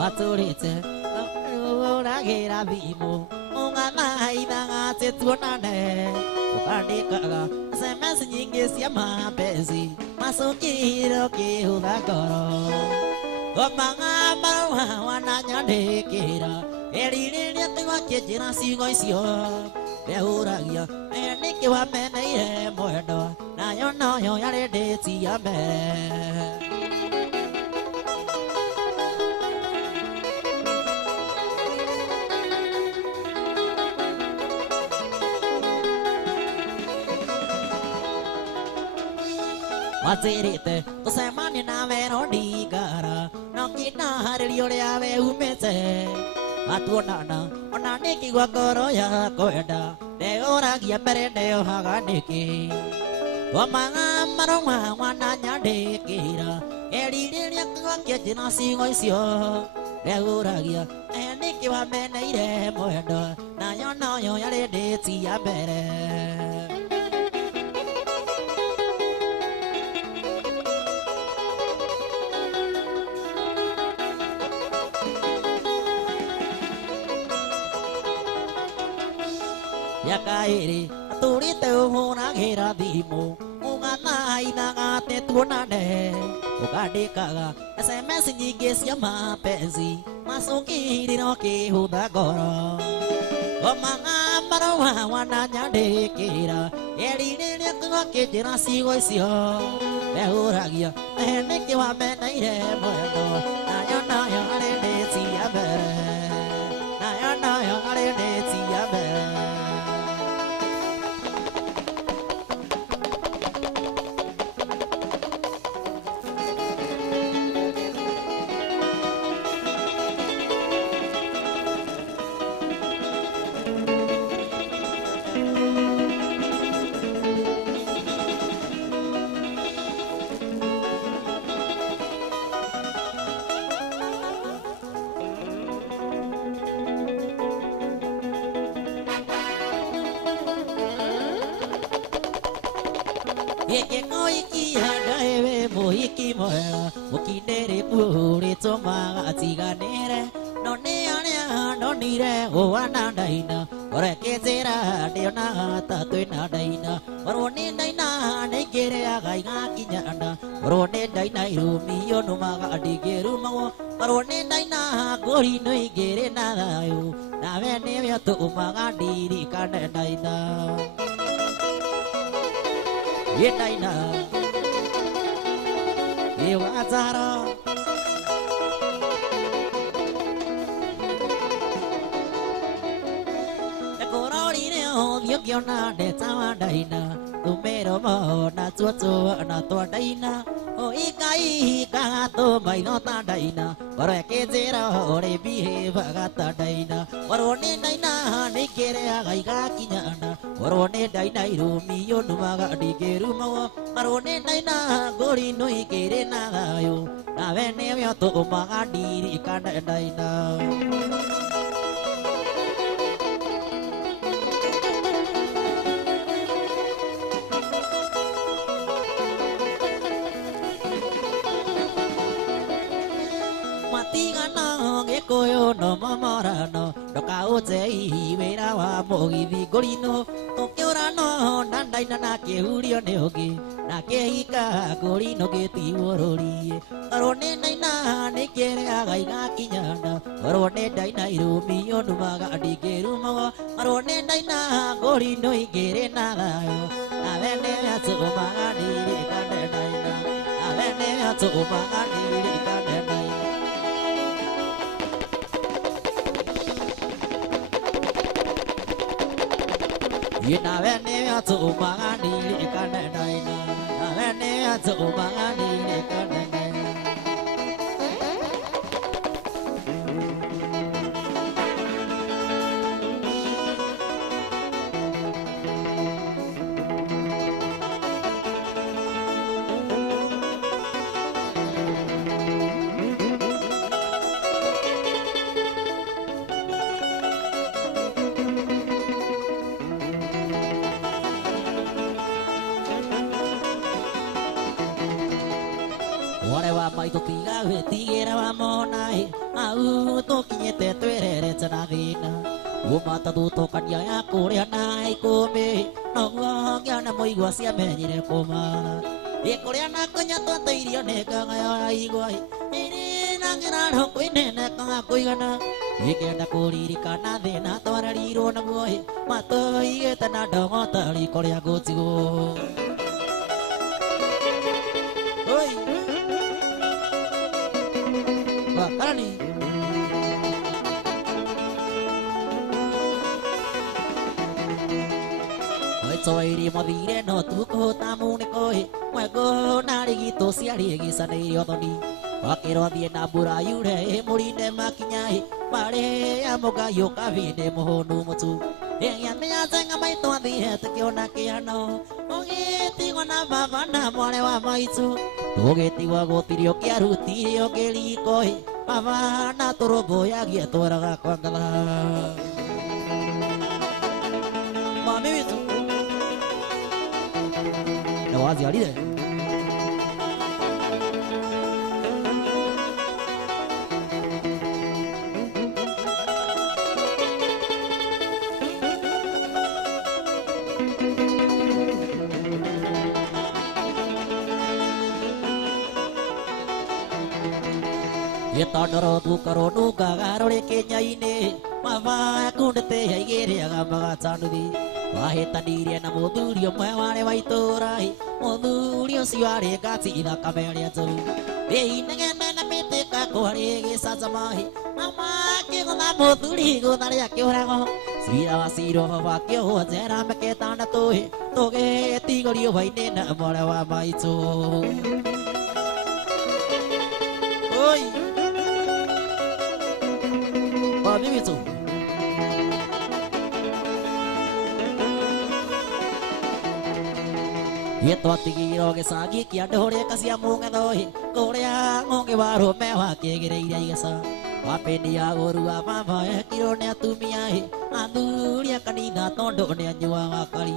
watũrĩte ũhũragĩra thimũ ũgathaithaga atĩ tuonane ũkandĩkaga SMS nyingĩ cia mapenzi macũkĩrĩro kĩhũtha ngoro omanga marũa wananyandĩkĩra erirĩria kĩgwa kĩnjĩra ciugo icio ndehũragia nĩkĩ wameneire mwendwa nayo yarĩ ndĩti ya mbere Wazirite tusemani na verodigara nokina harĩria ũrĩa we umĩte atuonana ona nĩkĩgwa ngoro ya kwenda ndehũragia mbere ndeyohaga nĩkĩ omanga marũa wananyandĩkĩra erirĩria kĩgwa kĩnjĩra ciugo icio ndehũragia nĩkĩ wameneire mwendwa nayo yarĩ ndĩti ya mbere yakairi atũrĩte ũhũragĩra thimũ ũgathaithaga atĩ tuonane ũkandĩkaga SMS nyingĩ cia mapenzi macũkĩrĩro kĩhũtha ngoro omanga marũa wananyandĩkĩra erirĩria kĩgwa kĩnjĩra ciugo icio ndehũragia nĩkĩ wameneire mwendwa nayo arĩ ndĩti ya mbere nayo arĩ ndĩti ya mbere Yekekoikihandaewe mũhiki mwega mũkindĩrĩku ũrĩtwo magatiganĩre no nĩ arĩa ndonire ũwana ndaina ũrekĩnjĩra ndĩonaga ta twĩna ndaina orwo nĩ ndaina nĩingĩrĩaga igakinyana orwo nĩ ndaina irũmio nũmaga ndingĩrumagwo orwo nĩ ndaina ngũri no ingĩrĩ na thayũ nawe nĩwe ũtũmaga ndirikane ndaina Yedaina Yewazara Ekororine on yogiona de tawadaina Tumero mo na tuatu na tuadaina O ikai kato mai no tadaina Korekezera ore behave gatadaina Warone daina nekere agaiga kinyana Warone daina irumio numaga digerumawa Marone daina gori no ikere nagayo Na vene vyo to umaga diri kanda daina tigana gikuyu no mamorano ndokaũnje wĩra wa mũgithi ngũrino ũkĩũrano na ndaina na kĩhurio nĩ ũngĩ na kĩhika ngũrino gĩtiũrũrie orwo nĩ ndaina nĩ kĩrĩaga igakinyana orwo nĩ ndaina irũmio ndumaga ndingĩrumagwo orwo nĩ ndaina ngũrino ingĩrĩ na thayũ nawe nĩ atũmaga ndirikane ndaina nawe nĩ atũmaga ndirikane ndaina nawe nĩ atũmaga ndirikane ndaina nawe nĩ atũmaga ndirikane ndaina wale wa maitũ tiga wĩtigĩra wa monaĩ au tũkinyĩte twĩrerete na thĩna uma tatũtũkania ya kũrĩa na ikũmi noguo ngĩona mũigua ciamenyire kũmatha kũrĩa na kũnya twateirio nĩ ngagayo ya igwa ĩrĩ na ng'ĩrano kwĩnenekaga kũigana ngĩkenda kũririkana thĩna twarerirwo naguo matũigĩte na ndogo riko rĩa ngũtigwo Karani Toiri mathire no tukũhũta mũnĩko mweko na rigito ciarĩ gĩcanĩire ũthoni wakĩrothie na mbura yure mũrinde makinya marĩ amũgayo kabinde mũhũnu mũtu yamĩyacenga maitũ athire tũkĩona kĩano ũgĩtigwo na baba na mwarĩ wa maitũ tũgĩtigwo gũtirio kĩarutirio kĩriko baba na tũrũmbũyagia twaraga kwa ngatha mami witũ nĩ waciarire Tondoro tukaro nukaga rũrĩ kĩnya-inĩ mama kundĩte yaigĩrĩaga magatanuthi wahĩtanirie na mũthuri ũmwe warĩ wa itũũra mũthuri ũcio arĩ ngati thakame ĩrĩa njũru inegene na mĩtĩka kwarĩ gĩcanjama mama akĩgũtha mũthuri igũtha rĩa kĩũrago cira wa ciro wakĩohwo njera mĩaka ĩtandatũ tũgĩtigũrio hwainĩ na mwarĩ wa maitũ Mami witũ gĩtwatigĩirwo gĩcagi kĩa ndũrĩka cia mũng'etho kũrĩa ng'ũngĩ wa rũme wakĩgĩrĩire igeca wapĩndi ya gũru wa mama ekirwo nĩ atumia athuri a kanitha tondũ nĩ anyuaga kari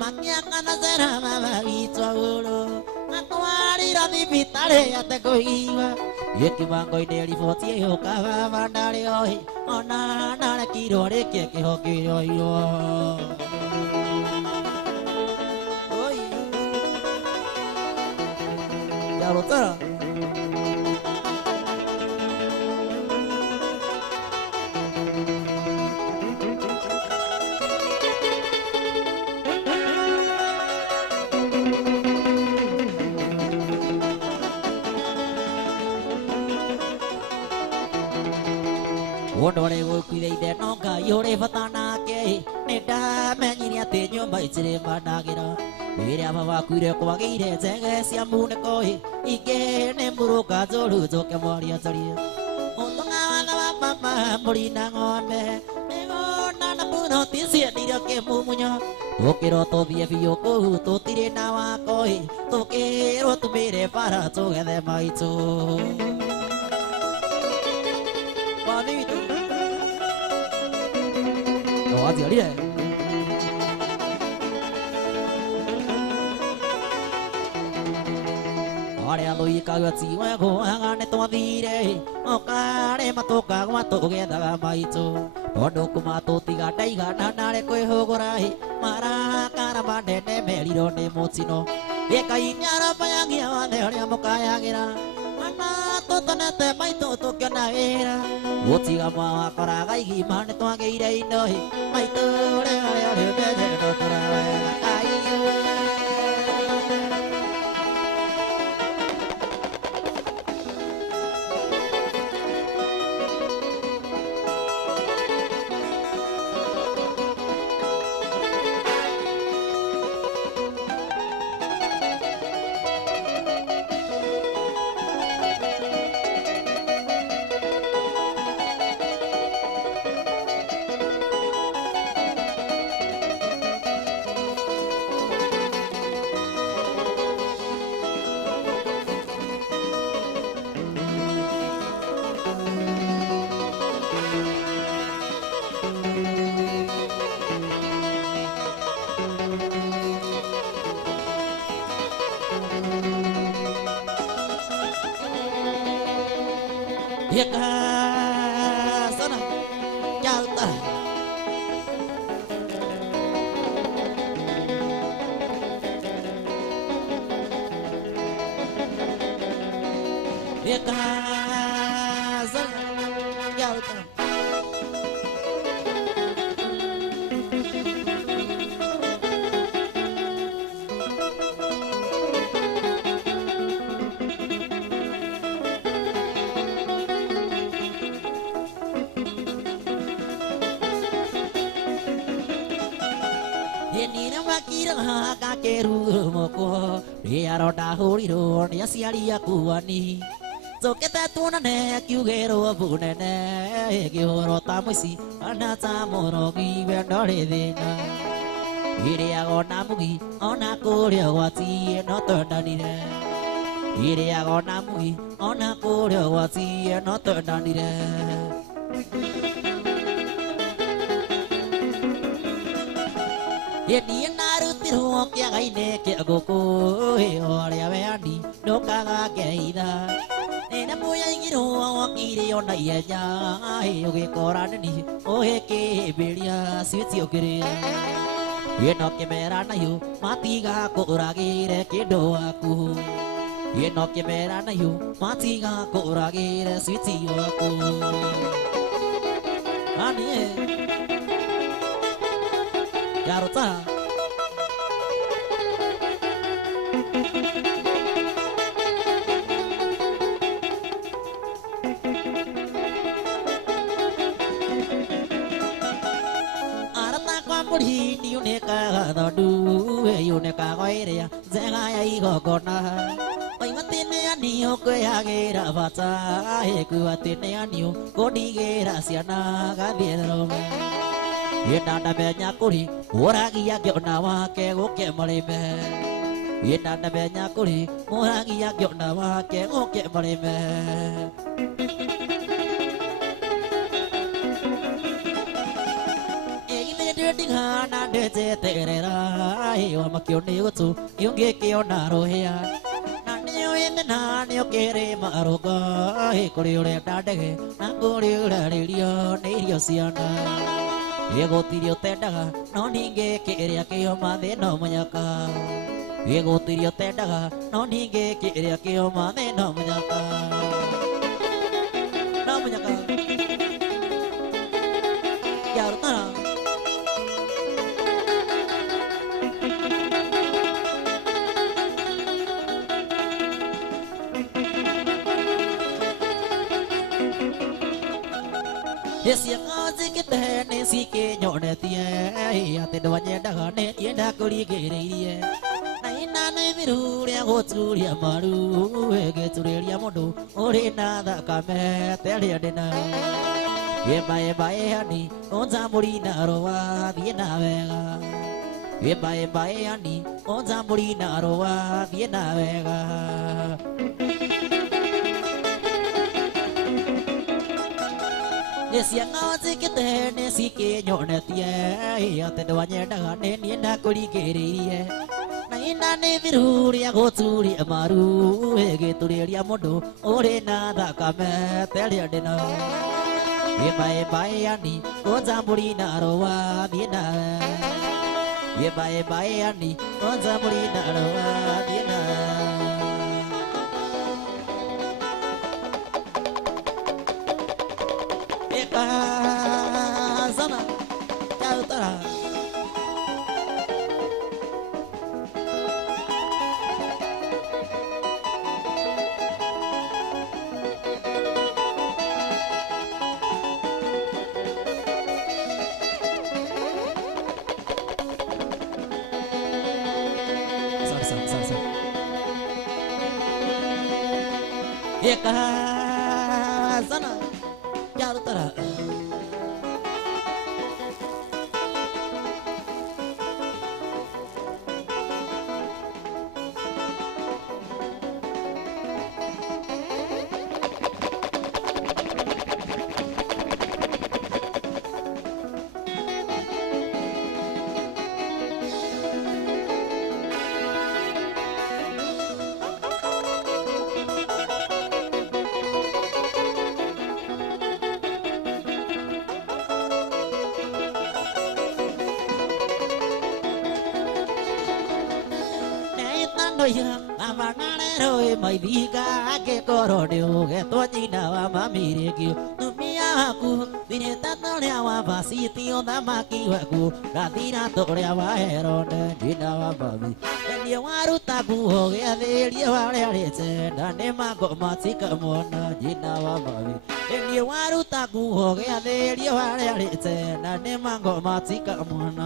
makĩakana cera mama witũ agũrũ atwarĩra thibitarĩ ate kũigua gĩkimango-inĩ riboti ĩyũka baba ndarĩ ona narekirwo rĩkie kĩhongĩroirwo yarũtara Wondore gũkuire ithe no Ngai ũrĩ bata nake nĩ ndamenyire atĩ nyũmba itirĩ mandagĩra rĩrĩa baba akuire kwagĩire njege cia munĩko ingĩ nĩ mũrũka njũru njũke mwaria njarie ũtũng'a watha wa mama mũrina ng'ombe mĩgũnda na buroti ciendirio kĩmumunyo tũkĩrwo tũthiĩ biũ kũu tũtirĩ na wako tũkĩrwo tumĩre bara tũgethe maitũ mami witũ no waciarire Ore alui kagati wa go agane twathire okare matoka gwatugethaga maito tondu kumato tiga ndaigana nare kwihugura marakara mandene meriro ni mutino Yekai nyara bayangia wathe uria mukayagira Mana tutonete maito tukionagĩra Gũtiga mwakoraga igima nĩ twagĩire indo Maito ũrĩa rĩmbeje no tũrawega Yeka sana jalta Yeka sana jalta Kakeru moko riaronda huriro ni aciari akuani Cokete tuonane kiugĩrwo bunene Kĩhũro ta mũici ona ta mũrogi we ndorĩ thĩna Irĩaga ona mugi ona kũrĩa ũgwati no twendanire Irĩaga ona mugi ona kũrĩa ũgwati no twendanire Yeni narutirwo kĩaga-inĩ kĩa ngũkũ Ũrĩa weani ndũkaga ngeitha Nĩ mũyaigirwo wakire ona ihenya Ũgĩkora nĩni ũgĩkĩhĩmbĩria switi ũkĩrĩa Ĩno kĩmera nayo matiga kũragĩre kĩndũ waku Ĩno kĩmera nayo matiga kũragĩre switi waku Ani Yarota Arata kwa muri ni uneka thondu uneka goiria nzega ya igongona Oimatine ani ukweyagira bata Ekuatine ani ukonigira ciana gathiethero Yena ndamenya kuri ũragia ngĩona wake gũke mũrĩme Yena ndamenya kuri ũragia ngĩona wake gũke mũrĩme Ĩgithĩ ndĩndigana ndĩnjeterera Wa makĩoni gũtũ ũngĩkĩona rũhĩa Na nĩũĩ mena nĩũkĩrĩma rũngo Kũrĩ ũrenda ndege na kũrĩ ũrarĩrio nĩ irio ciana Gũtirĩ ũtendaga no ningĩ kĩrĩa kĩo mathĩna mũnyaka Gũtirĩ ũtendaga no ningĩ kĩrĩa kĩo mathĩna mũnyaka No mũnyaka Yarutana Ciaka njĩkĩte nĩ cikĩnyonetie Atĩ ndwanyendaga nĩ niĩ ndakũringĩrĩirie Na ina nĩ thiru rĩa gũturia maru Ngĩturĩria mũndũ ũrĩ na thakame terĩa ndĩ nayo Yemba yemba hani ũnjambũri na rũa thiĩ na wega Yemba yemba hani ũnjambũri na rũa thiĩ na wega Ciaka njĩkĩte nĩ cikĩnyonetie Atĩ ndwanyendaga nĩ niĩ ndakũringĩrĩirie Na ina nĩ thiru rĩa gũturia maru ĩgĩturĩria mũndũ ũrĩ na thakame terĩa ndĩ nayo Yemba-yemba-yani gonzamburi na roa thiĩ nawe Yemba-yemba-yani gonzamburi na roa thiĩ nawe Sana chào ta sana chào ta mà nãy rồi mày đi cả cái coro đều cái tôi chỉ nào mà mi đi kêu tụi mi aku đi đến tận đó leo và si tiêu đã mà kêu aku ra đi ra tổ leo và hero nên đi nào mà mi em yêu aru ta ku ho cái gì yêu vào leo đi chơi nên mà có mà chỉ có muốn đi nào mà mi em yêu aru ta ku ho cái gì yêu vào leo đi chơi nên mà có mà chỉ có muốn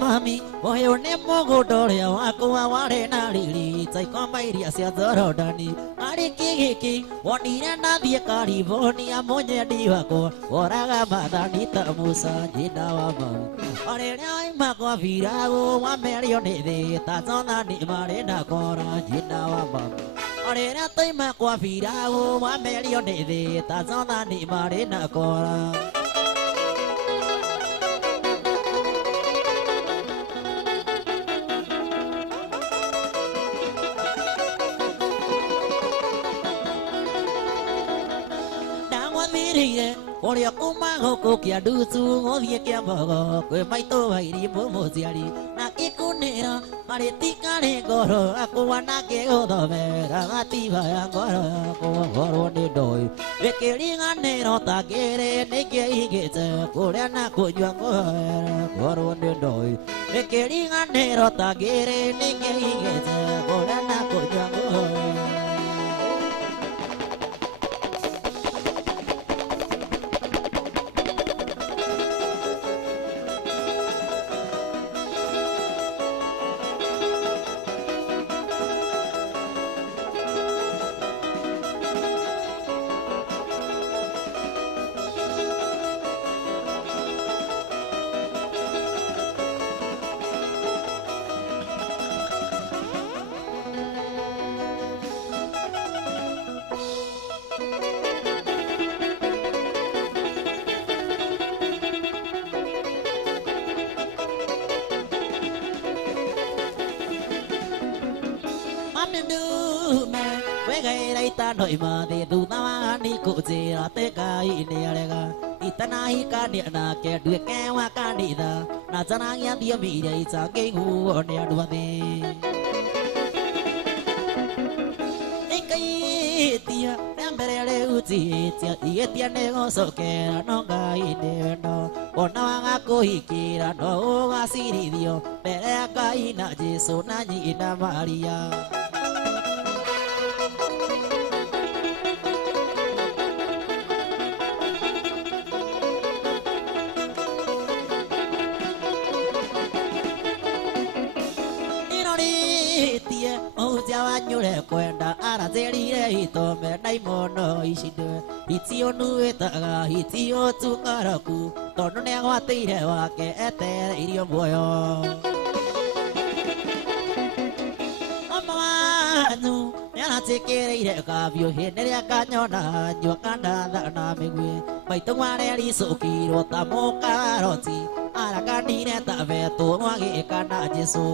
Mami, ôi ôi ném mồ gỗ đồ liều, aku aware na lili, say con bay đi xe dở đani, ari kiki kiki, oni na dia kari, oni amonya di wako, oraga madani tamusa, jina wa mami, ore nyai makwa virago, wa merio de, ta zona ni mare na kora, jina wa mami, ore na tay makwa virago, wa merio de, ta zona ni mare na kora. Ôi cô mang hồ cô kia đu su ngó việc kia bờ quê mai tô hay đi bố mồ già đi na cái cô nè nó mà để tí cá nè có rồi cô ăn na cái ô tô về ra tí vào ăn có rồi cô có rồi đi đổi về kia đi ăn nè nó ta kia nè nè kia ý kia giờ cô đen na cô nhuận có rồi đi đổi về kia đi ăn nè nó ta kia nè nè kia ý kia giờ cô đen na cô nhuận có ta nội mà để tu ta đi cụ gì là tê cái này là cái ta này cái này là cái đứa nghe hoa cái này là cha nàng nghe tiếng bị đấy cha cái ngu này đùa đi cái tia em bé leo gì tia tia này có sợ kẻ nó cái này nó còn nó ngã coi kia là nó ngã xí đi dio bé cái na chỉ số na nhị na Maria kwenda arazerire itome naimono ishinde itio nuetaga itio tungaraku tono negwateire wake etere irio muoyo amanyu Yana chekere ire kabio henere kanyona nyokanda na megwe baitungware ri sokiro tamoka roti arakandine tave to nwage kana Jesu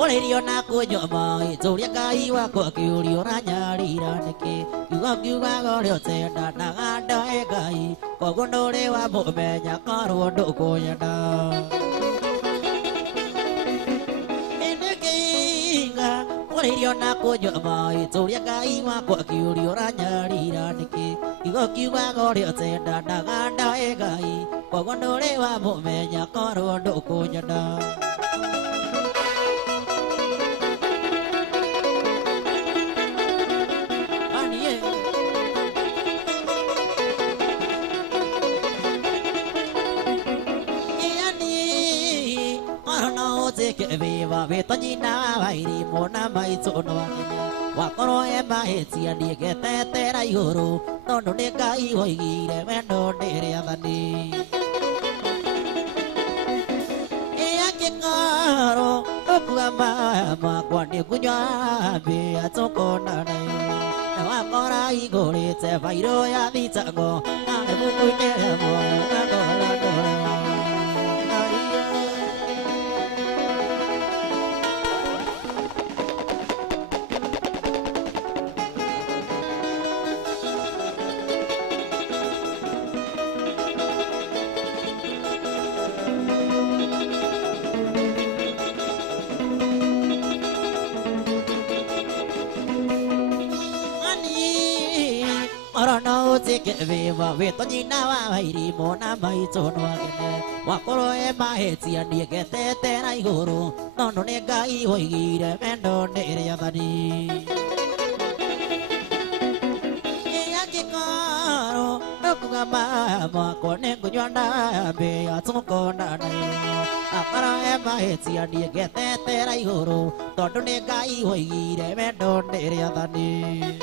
Orerio na kunyo mai Zoria kai wa kwa kiurio na nyari raneke Yuga kiuga gorio tenda na ganda e gai Kwa gondore wa mumenya karo ndoko yenda Enekinga Orerio na kunyo mai Zoria kai wa kwa kiurio na nyari raneke Yuga kiuga gorio tenda na ganda e gai Kwa gondore wa mumenya karo ndoko yenda Viva Vetonyina Vairi Mona Mai Sono Wakoro Ema Hetia Nigete Tera Yuru Tono Nega Iwire Mendo Nere Avani Ea Kikaro Okugama Makwani Kunya Bia Toko Nane Wakora Igore Te Vairo Ya Vitago Ane Buku Nemo Nagola Viva Vetonyina Vairi Mona Mai Sono Wakoro Ema Hetia Nigete Tera Iguru Nono Nega Iwire Mendo Nere Avani Ea Kikaro Okugama Makone Kunyanda Bea Tsoko Nane Akara Ema Hetia Nigete Tera Iguru Nono Nega Iwire Mendo Nere Avani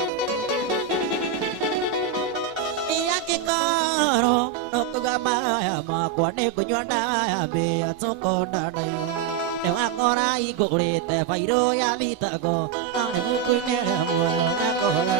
Karo Nokugama Makwane Kunyanda Bea Tsoko Nane Wakora Igore Te Vairo Ya Vitago Ane Buku Nemo Nagola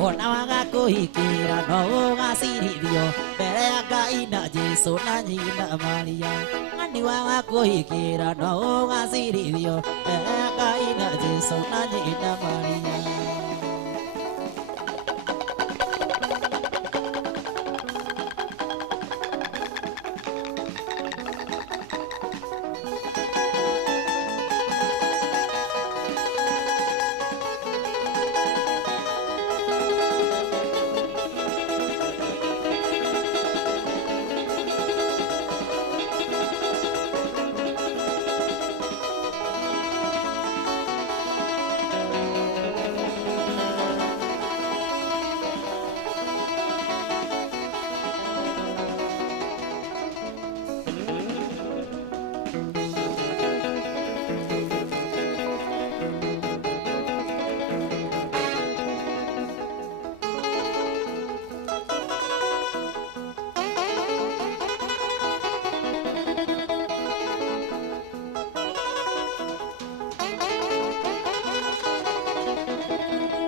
Ona waga kuhikira no ugacirithio mbere ya Ngai na Jesu na nyina Maria Ng'ani waga kuhikira no ugacirithio mbere ya Ngai na Jesu na nyina Maria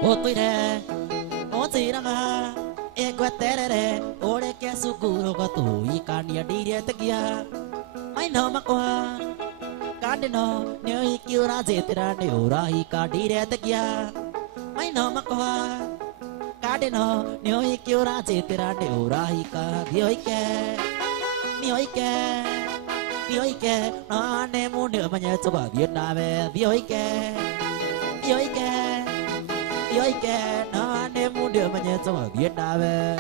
Otoire, otiraga, Eguaterere, ore ke sukuro ko tu ikania dire tegia. Mai no makwa, kande no nyo ikiura zetera ne ora ikadire tegia. Mai no makwa, kande no nyo ikiura zetera ne ora ikadioike, nioike. Dioike, na ne mu ne manya coba Vietname, dioike, dioike. Dioike, na ne mu ne manya coba Vietname.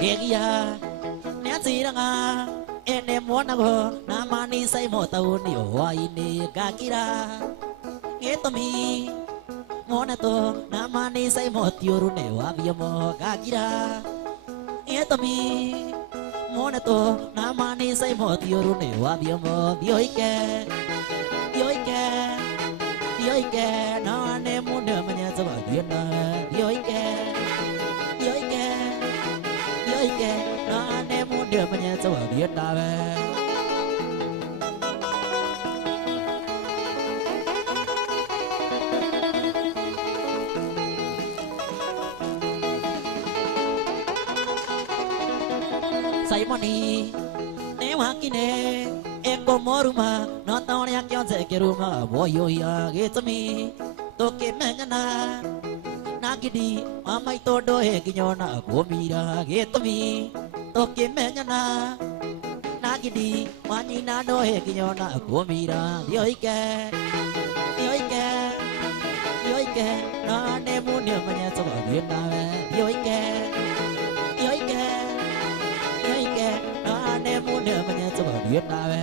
Egia, ne siranga, ene mona go, na mani sai motau ni o ini gakira. Etomi, mona to, na mani sai motiuru ne o aviamo gakira. Etomi, mona to, na mani sai motiuru ne o aviamo dioike, dioike, dioike, na ne muna manya coba diana, dioike, dioike. Dioike, na ne muda manya coba Vietname. Sai moni, ne wakine, eko moruma, no tone akyon se keruma, boyo ya getami, toke menyana. Nagidi, amai todo he kinyona gomira getami, toke menyana. Nagidi, manina do he kinyona gomira, dioike, dioike, dioike, na ne mune manya coba Vietname, dioike, dioike, dioike, na ne mune manya coba Vietname.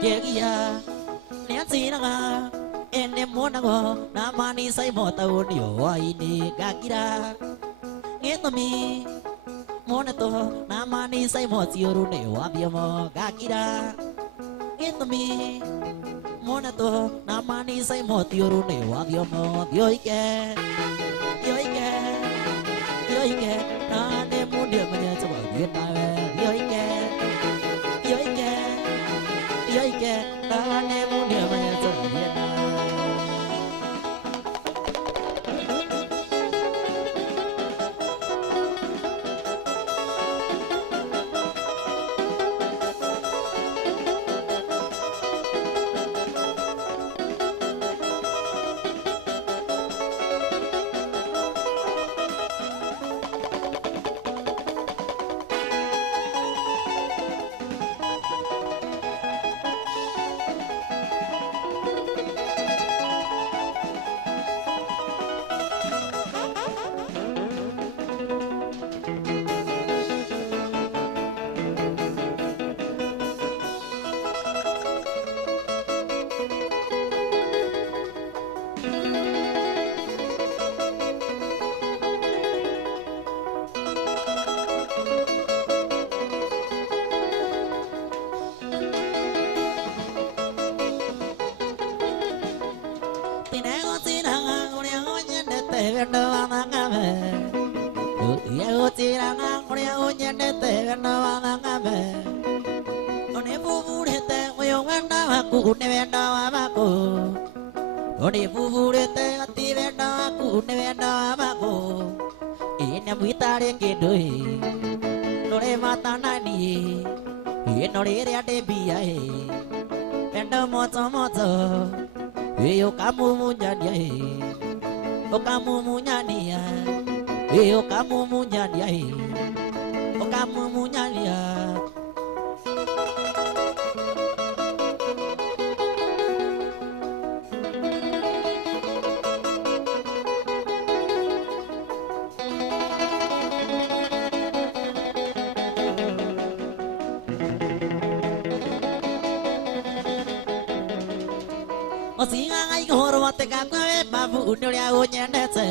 Yegia, Nancy naga, ene monago, na mani sai motau ni o ini gakira. Ngetomi, monato, na mani sai motiuru ne o abiamo gakira. Ngetomi, monato, na mani sai motiuru ne o abiamo dioike, dioike, dioike, na ne mudia manya coba Vietname, dioike, dioike. Dioike, na ne muda manya coba Vietname. Kamu munyania, kamu munyania, kamu munyania. Osinga ngai goro atega kwe babu unoria onyenete.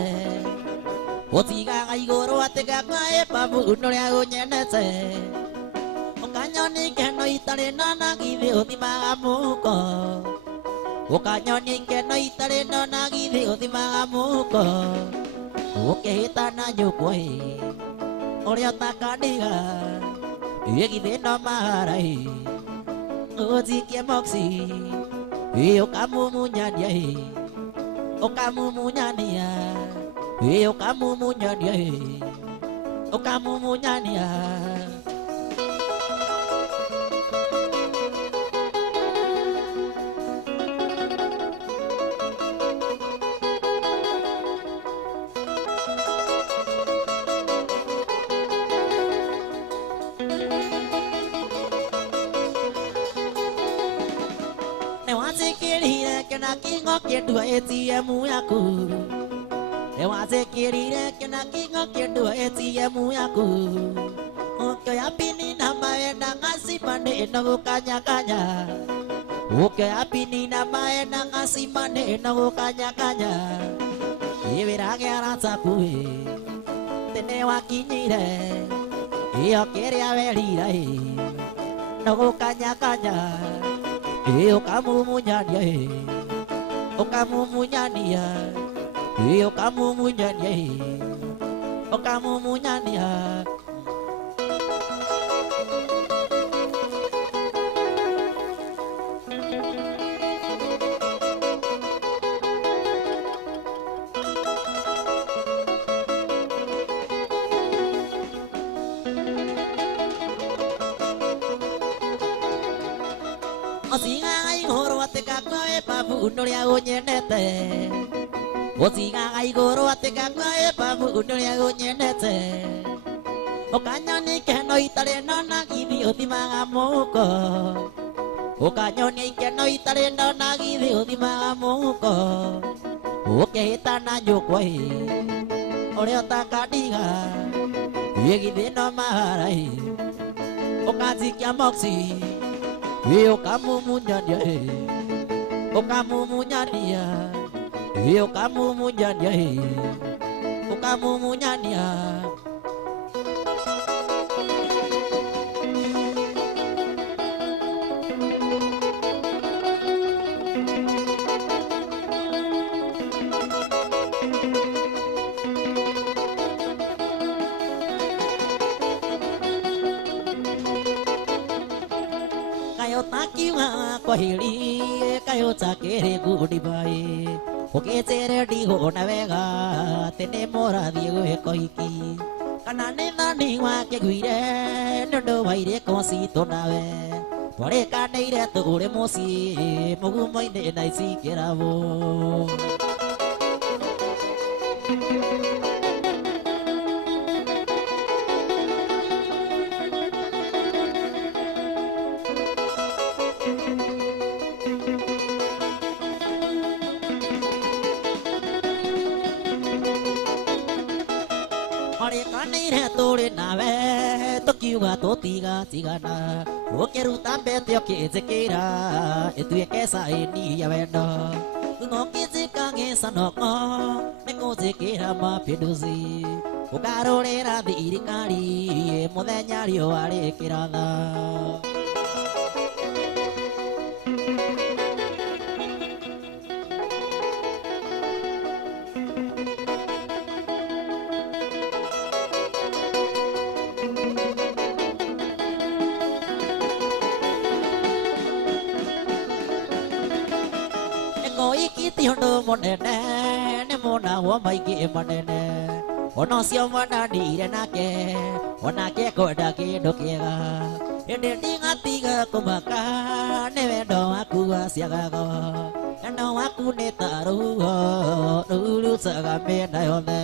Osinga ngai goro atega kwe babu unoria onyenete. Ukanyoni keno itare nona githi uthimaga muko Ukanyoni keno itare nona githi uthimaga muko Ukihita na nyukwa Uria utakadiga Githi no maharai Uzikie moksi Ukamumunyania Ukamumunyania Ukamumunyania Ukamumunyania Newazikirire kena kingo kiendua ATM yaku Newazikirire kena kingo kiendua ATM yaku Ukioya pini na maenda ngasi mane ino gukanya-kanya Ukioya pini na maenda ngasi mane ino gukanya-kanya Ibirage arataku Tene wakinyire Iyo kiria werira No gukanya-kanya Ukamumunyania Ukamumunyania Ukamumunyania Ukamumunyania Osinga igoro atekakwa babu unoria unyenete Osinga igoro atekakwa babu unoria unyenete Ukanyoni keno itare nona githi uthimaga muko Ukanyoni keno itare nona githi uthimaga muko Ukihita na nyukwa Uria utakadiga Githi no maharai Ukazikia moksi Ukamumunyania Ukamumunyania Ukamumunyania Ukamumunyania Kayo takiwa kwa hili Kayo takere goodbye Ukitere digo na wega Tene mora diego ekoiki Kana nena ni wake guire Nondo waire konsito nawe Pore kaneire tugure mosi Mugumo ine na isikiravo Kanire turi nawe tukiuga tutiga tigana ukiruta mbete ukizikira ituike saini ya wendo nokizika ngesanoko nikuzikira mapinduzi ukarorera thirikari muthenya riũa rĩkĩratha Tiondo monene ne mona wa maigi manene ono cio mananire nake onake kodake ndokiega ende tinga tiga kumaka ne wendo waku waciagago endo waku ne tarugo ruru saga mena yone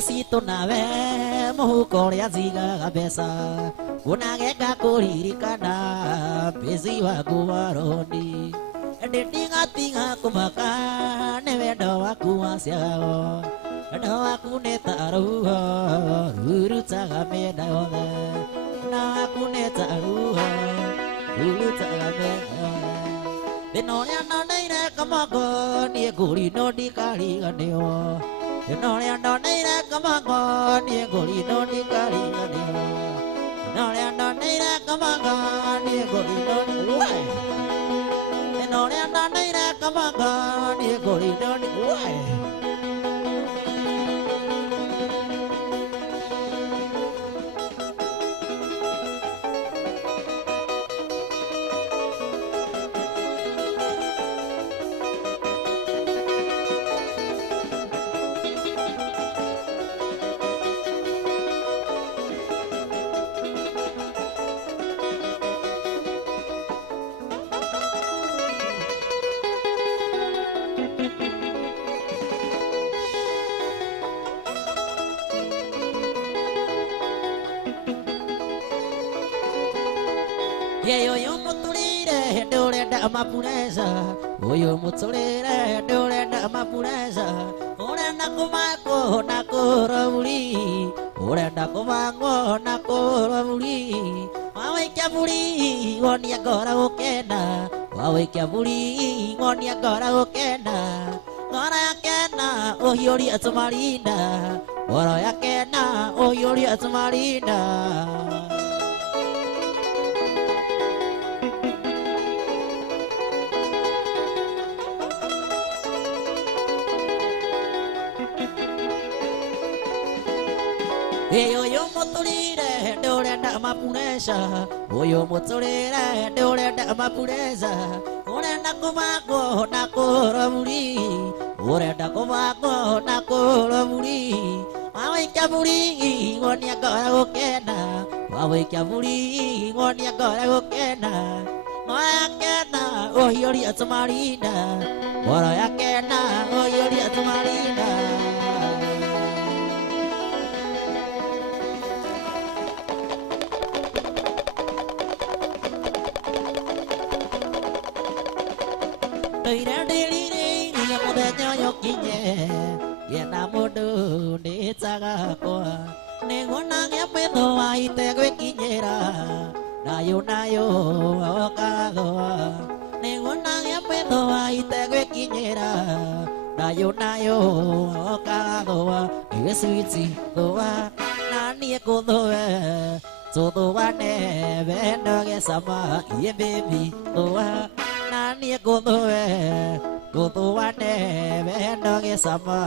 Sito nawe muhuko ria zigaga mbeca unageka kuririkana mbici waku wa roni ende tinga kumaka ni wendo waku waciagago no aku ne taruha uru taga me na ole no aku ne taruha uru taga me na ole de no ya no nei re kamago ni guri no di kali ganeo de no ya no nei re kamago ni guri no di kali ganeo no ya no nei re kamago ni guri no di wai de no ya no nei re kamago ni guri no di wai Yo mutulire dole da mapureza Oyo mutulire dole da mapureza Ore nakumako nakorabuli Ore nakumako nakorabuli Wawe kyabuli ngoni agora okena Wawe kyabuli ngoni agora okena Ngora yakena ohiori atumarinda Ngora yakena ohiori atumarinda Oyo mutulire dole da mapureza Oyo mutulire dole da mapureza Ore nakumako nakorabuli Ore nakumako nakorabuli Wawe kyabuli ngoni agora okena Wawe kyabuli ngoni agora okena Ngora yakena ohiori atumarinda Ngora yakena ohiori atumarinda Yena modu ni taga koa ne ngona ngepe to ai te kwe kinyera nayo okadoa ne ngona ngepe to ai te kwe kinyera nayo okadoa esuiti doa nani kodoa todo wane vendo ge sama ye baby doa nani kodoa Kutu wane vendo ge sama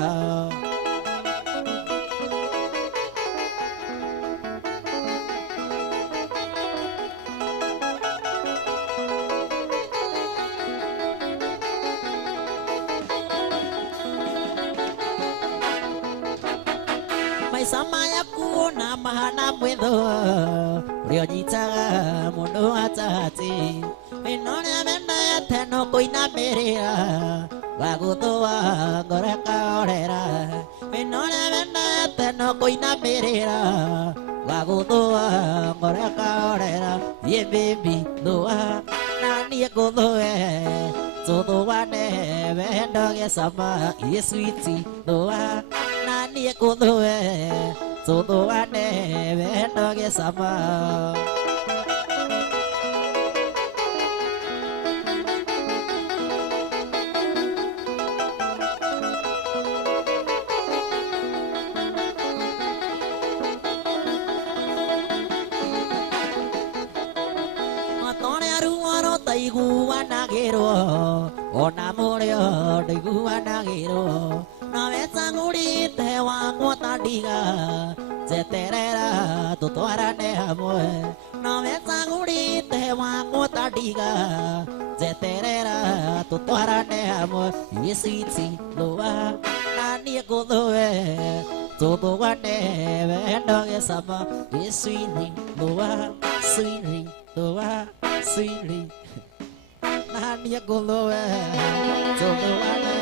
Mai sama yaku na mahana mwedo Rio jitaga mundo atati Minone mena ya teno koina merea Wagutoa goreka orera Minone mena ya teno koina merea Wagutoa goreka orera Ye baby doa Nani kudoe Todo wane vendo ge sama Ye sweetie doa Nani kudoe Todo wane vendo ge sama Ona morio de guanagiro na vesanguri te wango tadiga zeterera tutoarane amoe na vesanguri te wango tadiga zeterera tutoarane amoe yesiti loa nani godoe todo wane vendo ge sama yesini loa sini loa sini Nani goloe, todo wane,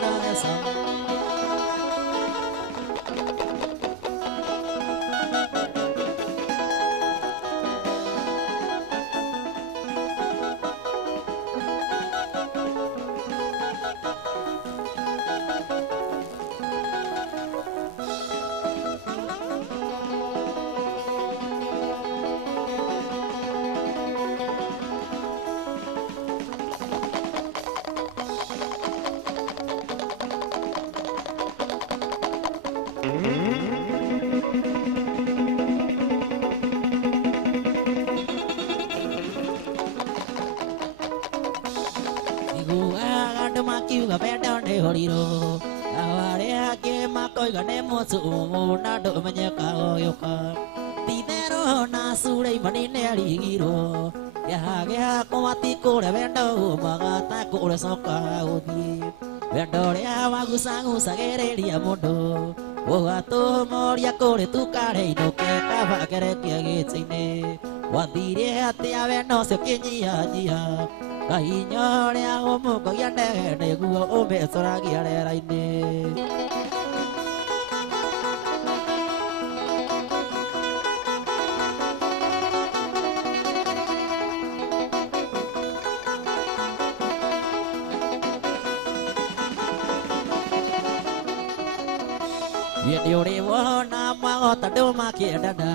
no eso. do makiuga benda ne horiro aware ake makoi ga ne mosu na do manyaka oyoka tidero na sure mani ne arigiro ya ga komati kore benda maga ta kore soka odi benda re awagusangu sagereria mondo ogato moria kore tukare no ke kava kere kiagitsine wathire atia benda se kinyia nyia kahinyore agomuko giande neguo umecoragia rera-ini Yedi uri wona magota doma kiedada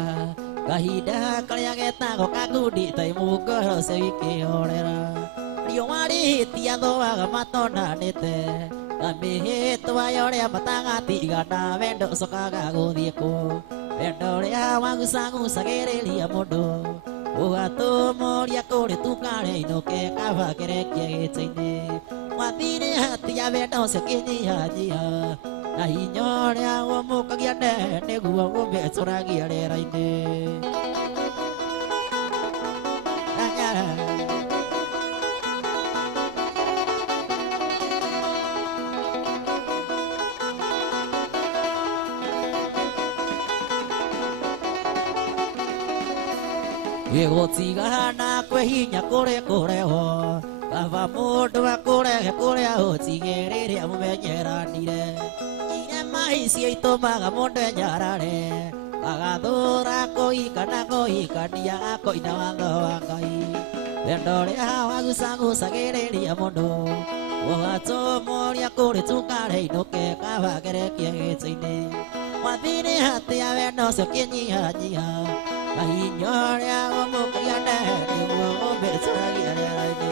kahida kalya getagwo kakudi taimugoro seiki orera rio wari tia thoaga matonanite kamihitwa yoria matagatiigana wendo cokaga guthie ku wendo ria wagucagucagiriria mundu ugatumoria kuri tukare inuke kava kerekia gita-ini wathire hatia wendo ucio kinyihanyia na hinya ria wamukagia niguo umecuragia rera-ini Gigutigana kwe hinya kure kureho kava mundu akurehe kuria utigereria mumenyeranire irema icio itumaga mundu enyarare agathura kuhikana kuhikania akoina watho wa Ngai wendo ria wagucagucagiriria mundu ugatumuria kuri tukare inuke kava kerekia gita-ini wathire hatia wendo ucio kinyihanyia kahinya ria wamukagia niguo umecuragia rera-ini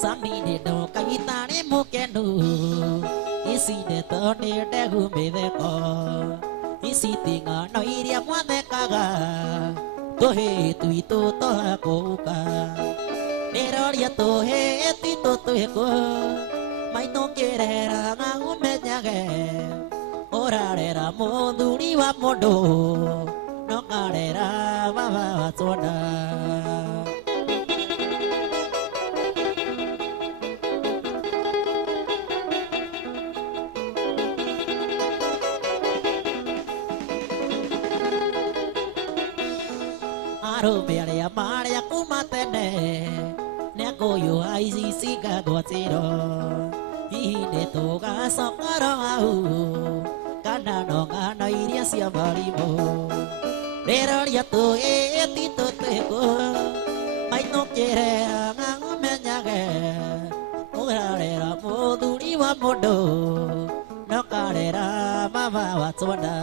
Samini no kagitani mukenu isi ne tone dehu medeko isi tinga no iria mwathekaga tohe tuito toha kouka neroria tohe tuito tuheko maito kerera ngagumenyage orarera muthuri wa mundu no karera baba watona arume aria maria kuma tene nekoyo aici cingagwatiro ine tugacokoro au kana no ng'ano iria cia marimũ rĩroria tũhĩti tũtĩkũ mainũkĩre ng'ang'ũmenyage ũrarera mũthuri wa mũndũ no karera mama wa twana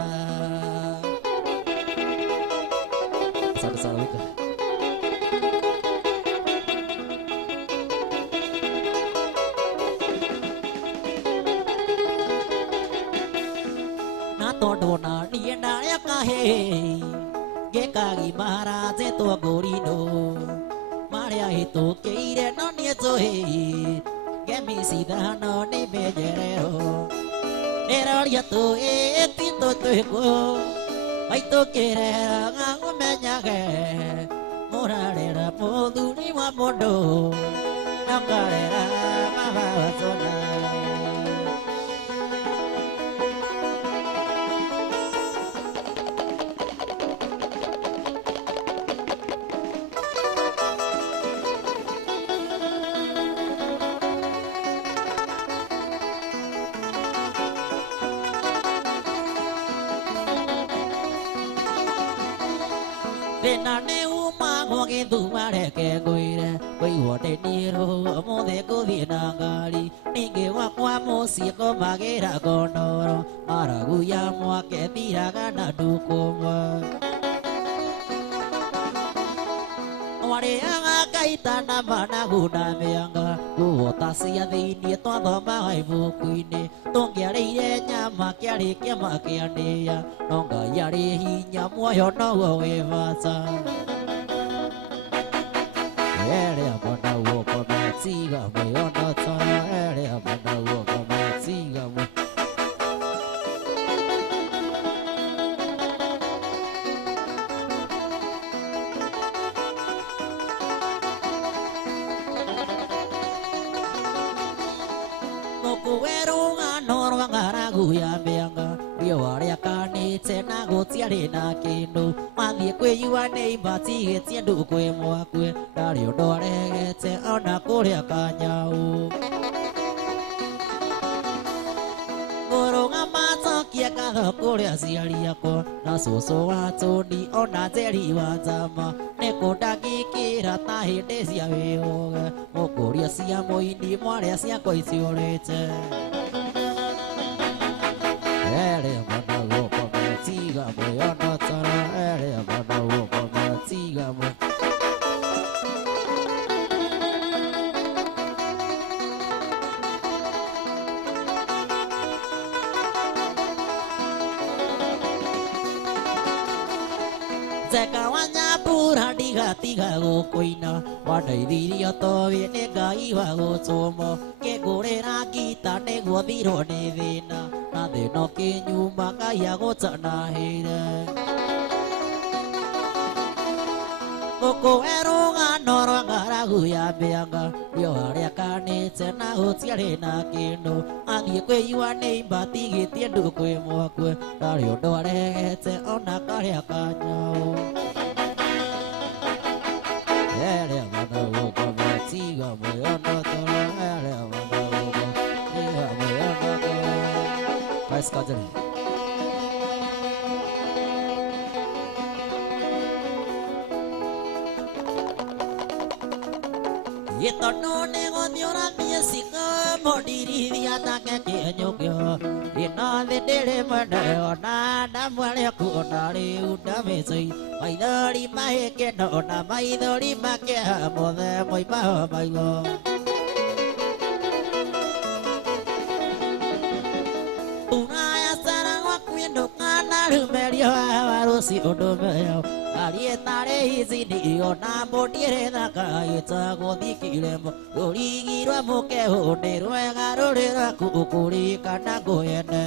Salah itu. Na tondona nienda ya kahe gekagi maharaje to gorino maria hito keire no niezohe gemi sidano ni menyerero eroria to etito teko maito kerera ngagumenyage murarera muthuri wa mundu nakarera mama watona nane uma ngoge dumare ke goire koi wote niro mode ko dinangari ninge wakwa mosi ko magera gondoro maraguya mo ke tiraga na dukoma ware anga kaitana mana guna meanga kuota cia thiini twathoma ibuku-ini tungĩarĩire nyama kĩarĩ kĩama kĩanĩya no Ngai arĩ hinya muoyo noguo wĩ bata erĩa mwana guoko metiga mwĩona toro erĩa mwana guoko metiga mwe ya mianga riũa rĩakanĩte na gũtiarĩ na kĩndũ mathiĩ kwĩyua nĩ ibatigĩtie ndũ kwĩ mwakwe ndarĩ ũndũ aregete ona kũrĩa kanyaũ ngũrũgama cokie ngatho kũrĩa aciari akwa na cũcũ wa Tũni ona Njeri wa Njama nĩ kũndangĩkĩra ta hĩndĩ cia wĩhoge mũkũria cia mũini mwarĩa ciakwa iciũrĩte erĩa mwana guoko metiga mwĩona toro erĩa mwana guoko metiga mwe Njenga wa Nyambura ndigatiga gũkũina wandeithirie towĩ nĩ Ngai wa gũtũmo kĩngũrĩra ngita nĩguo thirwo nĩ thĩna na thĩna ũkĩnyuma Ngai agũtanahĩire ngũkũhe rũgano rwa ng'aragu ya mĩanga riũa rĩakanĩte na gũtiarĩ na kĩndũ athiĩ kwĩyua nĩ ibatigĩtie ndũ kwĩ mwakwe ndarĩ ũndũ aregete ona karĩa kanyaũ erĩa mwana guoko metiga mwĩona toro erĩa mwana guoko metiga mwĩona toro Vice Kajari Itono nĩ gũthiĩ ũrathiĩ cika mũndirithia take kĩenyũkio ino thĩ ndĩrĩ mwene ona ndamwarĩa kuona rĩu ndamĩcĩ maithori mahĩkĩno na maithori makĩha mothe moimaho maigo Unaya sara gwakwĩndũka na rumerio wa rũciũ ndũmeyo arietare hizi ndio na mũndirĩ thaka ĩtagũthikire rũrigi rwa mũkeho nĩ rwega rũrĩ rwaku ũkũrĩkana ngũyene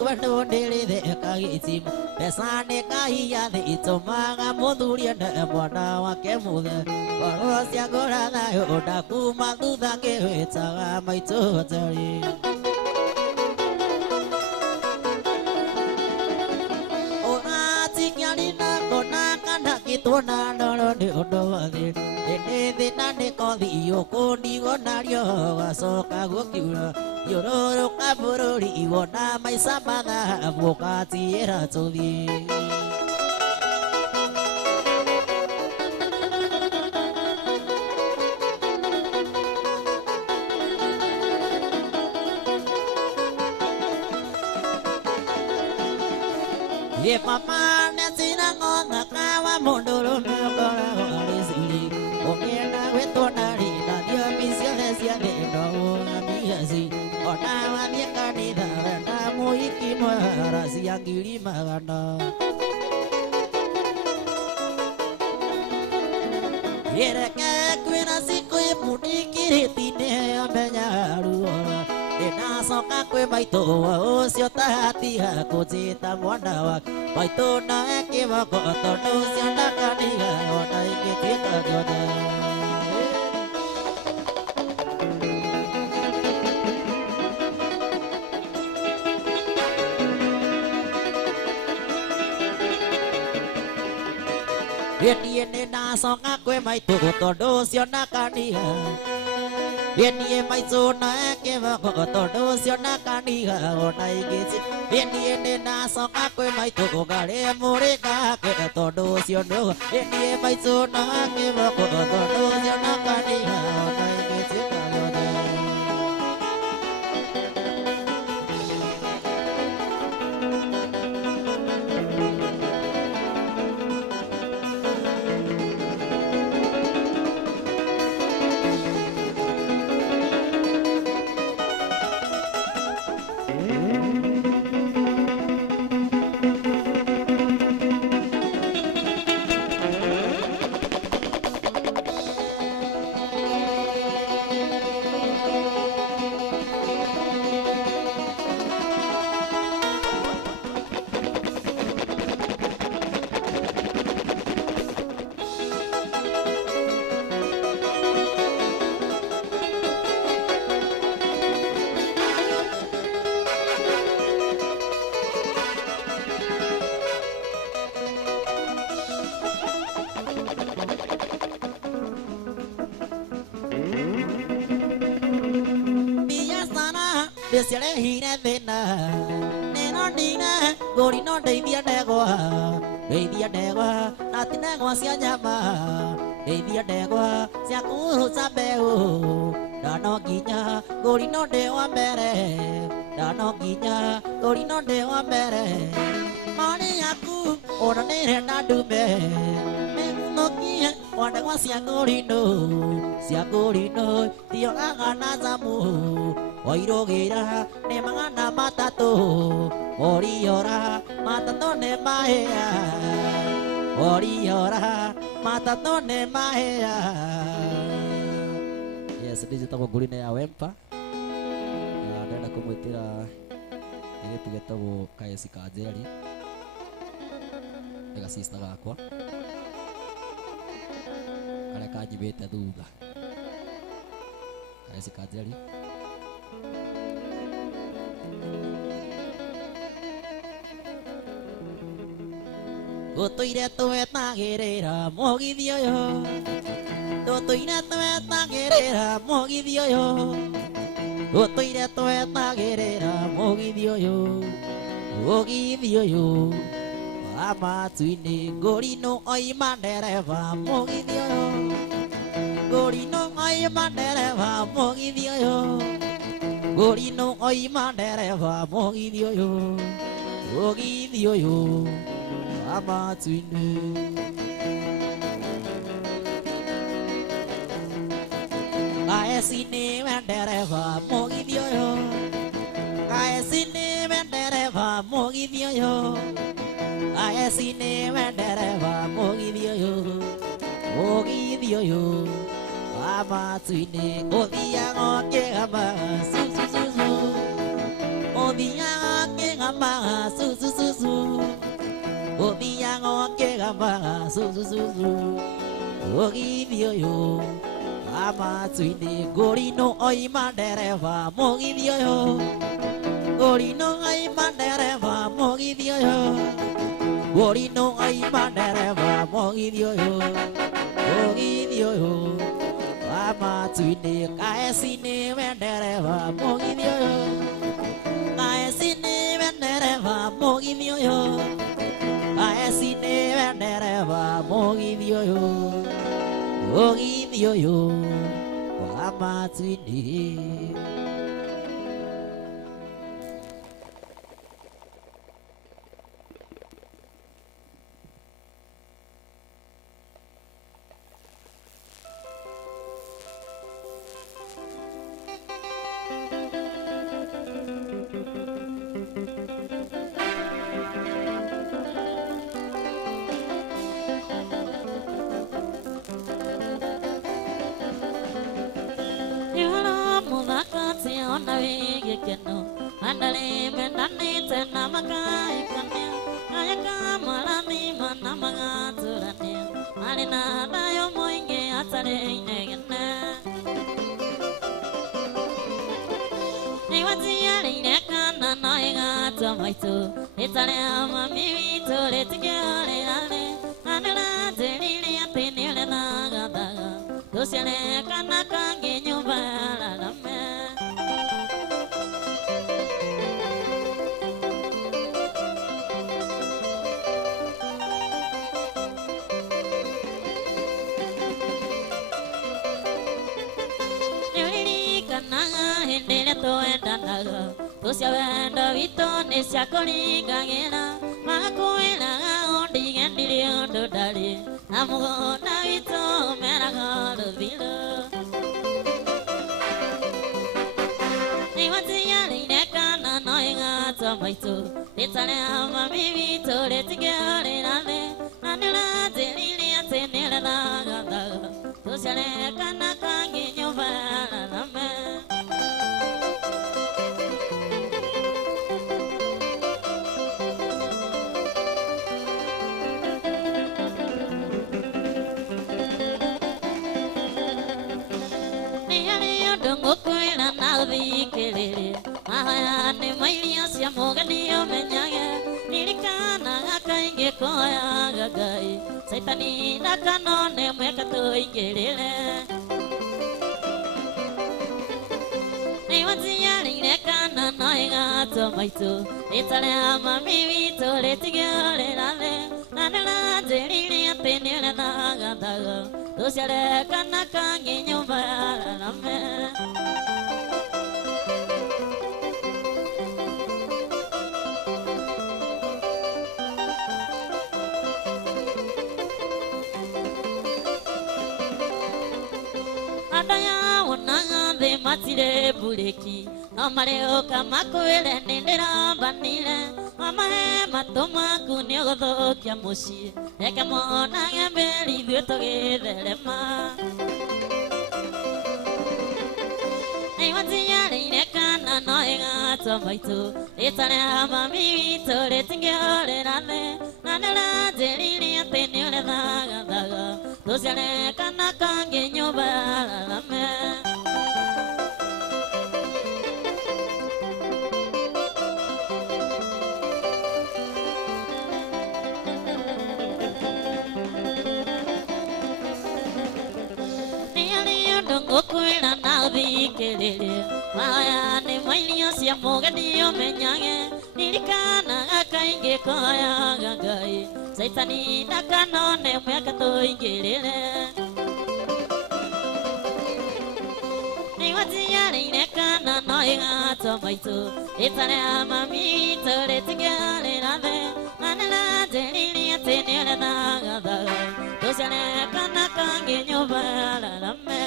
Kwendo ndĩrĩ theka gĩcimu mbeca nĩ Ngai athitũmaga mũthuri ene mwana wake mũthe ngoro cia ngũra thayũ ndakuma thutha ngĩhĩtaga maitũ Njeri ũratikiari na ngona kana gĩtwona ndoro nĩ ũndũ wa thĩ ĩndĩ thĩna nĩ kothi ũkũndigwo narĩo gacoka gũkiura Yororoka bũrũri wona maica mathabu ũkatiĩra tũthiĩ Ye mama nĩatina ng'otha kawa mũndũrũme ũkoragwo arĩ ciri ũngĩenda gwĩtwona rĩna thiomi ciothe cia thĩ no ũng'amiaci ona wathiĩ kanitha wenda mũhiki mwara cia ngiri magana Yereke kwĩna cikũ ĩmũndĩkĩrĩti-inĩ amenya ruo ĩnacoka kwĩ maitũ ũcio tahatiga kũnjĩta mwana wake maitũ nawe kĩboko tondũ ũcio ndakaniga ona ingĩtuĩka gĩothe Enie nĩ ndacoka kwĩ maitũ tondũ ũcio ndakaniga Enie maitũ na kĩboko tondũ ũcio ndakaniga ona ingĩci Enie nĩ ndacoka kwĩ maitũ ngarĩ mũrĩ ngake tondũ ũcio ndũga Enie maitũ na kĩboko tondũ ũcio ndakaniga ona ingĩci Hire thina neno ndina gori no ndeithia ndegwa na ti ndegwa cia nyama ndeithia ndegwa cia kuhuca mbeu ndano nginya gori no ndĩ wa mbere ndano nginya gori no ndĩ wa mbere mari yaku ona nĩrenda ndume mĩgunokie wa ndegwa cia ngũri no thiogaga na zamu Oirogira ne magana matatu Oriora matatu ne mahea Oriora matatu ne mahea Yes, this is the gurine ya wempa Ndenda kumwitira Nigetu getagwo Kaesi Kanjeri Ega sister gakwa Karia kanjibite thutha Kaesi Kanjeri Tũtũire twetagĩrĩra mũgithi ũyũ Tũtũire twetagĩrĩra mũgithi ũyũ Tũtũire twetagĩrĩra mũgithi ũyũ Mũgithi ũyũ wa matu-inĩ ngũrinũ oima ndereba mũgithi ũyũ Ngũrinũ oima ndereba mũgithi ũyũ Ngũrinũ oima ndereba mũgithi ũyũ Mũgithi ũyũ Amatine Kaesini wendereva mũgithi ũyũ Kaesini wendereva mũgithi ũyũ Kaesini wendereva mũgithi ũyũ Mũgithi ũyũ Amatine ũthiaga ũkĩgamaga susususu Ũthiaga ũkĩgamaga susususu Obiyango kegamba susususu Ogithi ũyũ Amatine Ngũrinũ oima ndereba mũgithi ũyũ Ngũrinũ oima ndereba mũgithi ũyũ Ngũrinũ oima ndereba mũgithi ũyũ Mũgithi ũyũ Amatine Kaesini wendereba mũgithi ũyũ Kaesini wendereba mũgithi ũyũ Kaesini wendereba mũgithi ũyũ Mũgithi ũyũ wa matu-inĩ Andale mendani tena makai kane ayaka malani mana mangaturane alina dayo moinge atare inegena niwati ali nekana noiga tamaitu itale ama mimi tole tigale ale andala teni tusiane kana kange nyumbala lame. Nili kana hendele to endanaga, tusiawendo vito nesya kolinga ngena, makuela ondi gendili ondo dali, amugo na vito meraga do vilo. Ni watia ni nekana noinga tomaito, litale ama vito letigale nane, nanela zelili atenela naga, tusiale kana kangi nyumbala lame. Kuela na vikele mahaya ne mailia sia moganio menyage nilikana akainge koya gagai saitani nakano ne mekato ingelele ne wazia nilikana noiga tomaito itale ama mivito letigale nale nanela zelili atenela nagadaga tusiale kana kangi nyumbala lame. Adaya wonanga de matire buleki amare okama koele nendera banile amahe matoma kunyogo kya mushi ekamona ngembeli dutoge delema ei watia ine kana noinga tomaito itale amami tole tingale nane nanela zelili atenele daga tusiale kana kange nyumbala lame. Okuela na vikelele maya ne mailia sia moganio menyage nilikana akainge koya gagai saitani nakano ne mekato ingelele ni watia ne kana noiga tomaito itale amami tole tigale nade nanela zelili atenela nagada tusiane kana kange nyumbala lame.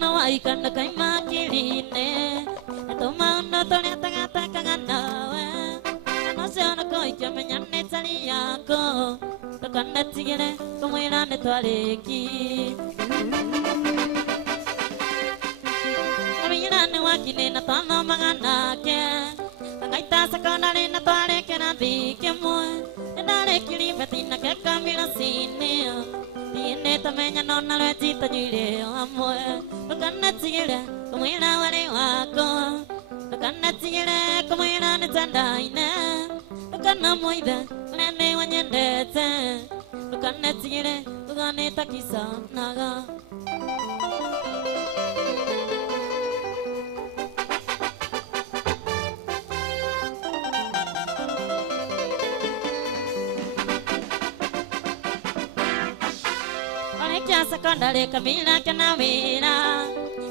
No hay cuando cae maquiline, toma una toneta gata cagana, no se no coi que me llame saliaco, tocando el tigre como era de tu aleki. A mí era no aquí ni no tono magana que, agaita sacona ni no tole que na vi que muy, dale que li betina que cambia cine. Tiene tamenya nonna lo cita nyire amor Tokana tigere como ina wale wako Tokana tigere como ina netanda ina Tokana moida nene wanyendete Tokana tigere tokane takisa naga Sakandare kamila kanawira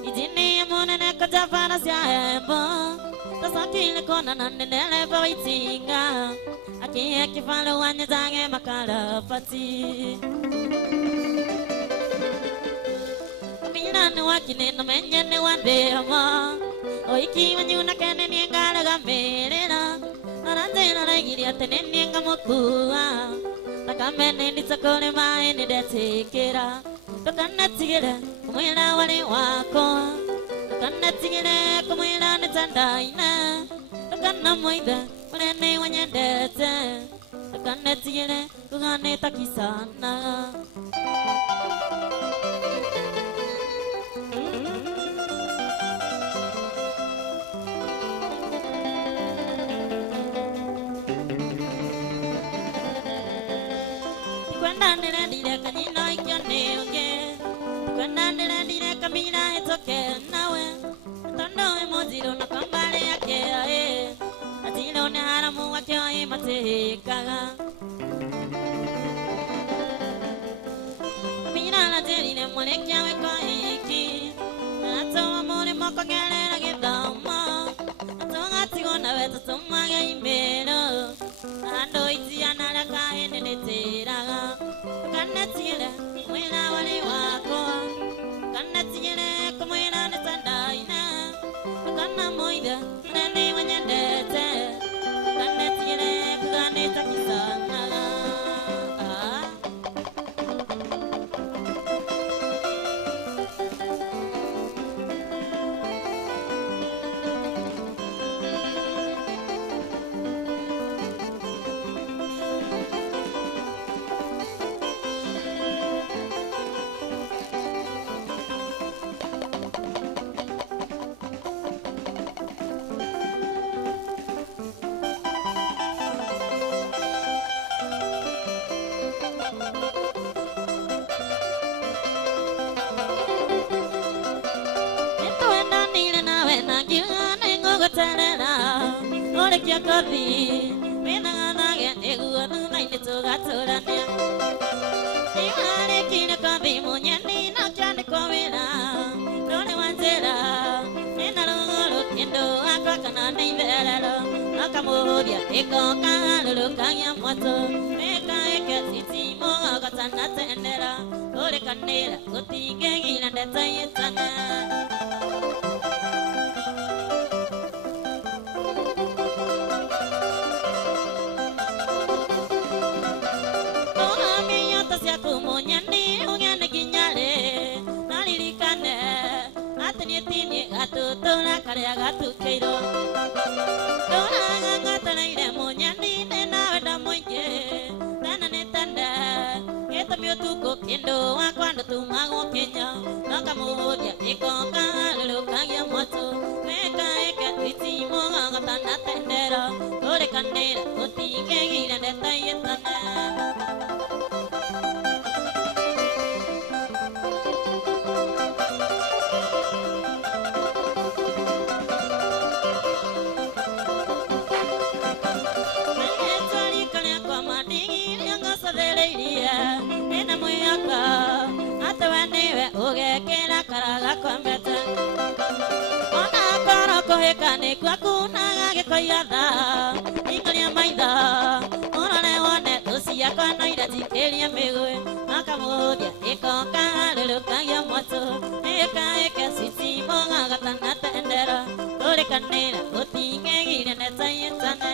Ijini munene kajafana siaembo Tasakile kona nanenele vaitinga Aki kifalo wanyezange makala pati Kamila ni wakine no menyene wandema Oiki wanyuna kene niengala gamerera Narande na regiri atene nienga mokua Kamene ni sakole mai ni detikira. Tukana tigere kumwela wale wako. Tukana tigere kumwela ni tandaina. Tukana moida mwenye wanyendete. Tukana tigere kugane takisana. Kwendandira dire kanyina ikyone oge. Kwendandira dire kamina etoke nawe. Tondo emoziro na kambale yake ae. Atilo ne haramu wake ae matekaga. Kamina na terine molekya we kwa iki. Ato amore moko gelera gedama. Ato ngatigo na wetu tumaga imero. Ando iti anara kae ne teraga. Kana tigere mwena wale wako. Kana tigere kumwena ne tandaina. Kana moida nene wanyendete. Kana tigere kugane takisana. Kia kopi, mina naga egu anu nai nitoga torania. Iware kina kopi munyani na chane kovena. Done wanzera, mina lungolo kendo akwa kana nei veralo. Nakamudia eko kalulu kaya moto. Meka eke titi mo agatana tendera. Ore kanera utige gila ndetayetana. Tola karea gatu keiro. Tola gata na ire munyandi nena weda moye. Tana netanda. Eta miotuko kendo wakwanda tumago Kenya. Nakamudia eko kalulu kaya moto. Meka eke titi monga gata na tendera. Tore kandera utige gira neta yetana. Kane kwa kuna ge koyada ingalia maida onane one tusia kana ira tikelia mewe akamodia eko kalulu kaya moto eka eka sisi monga gatana tendera tore kanera otinge gire netayetana.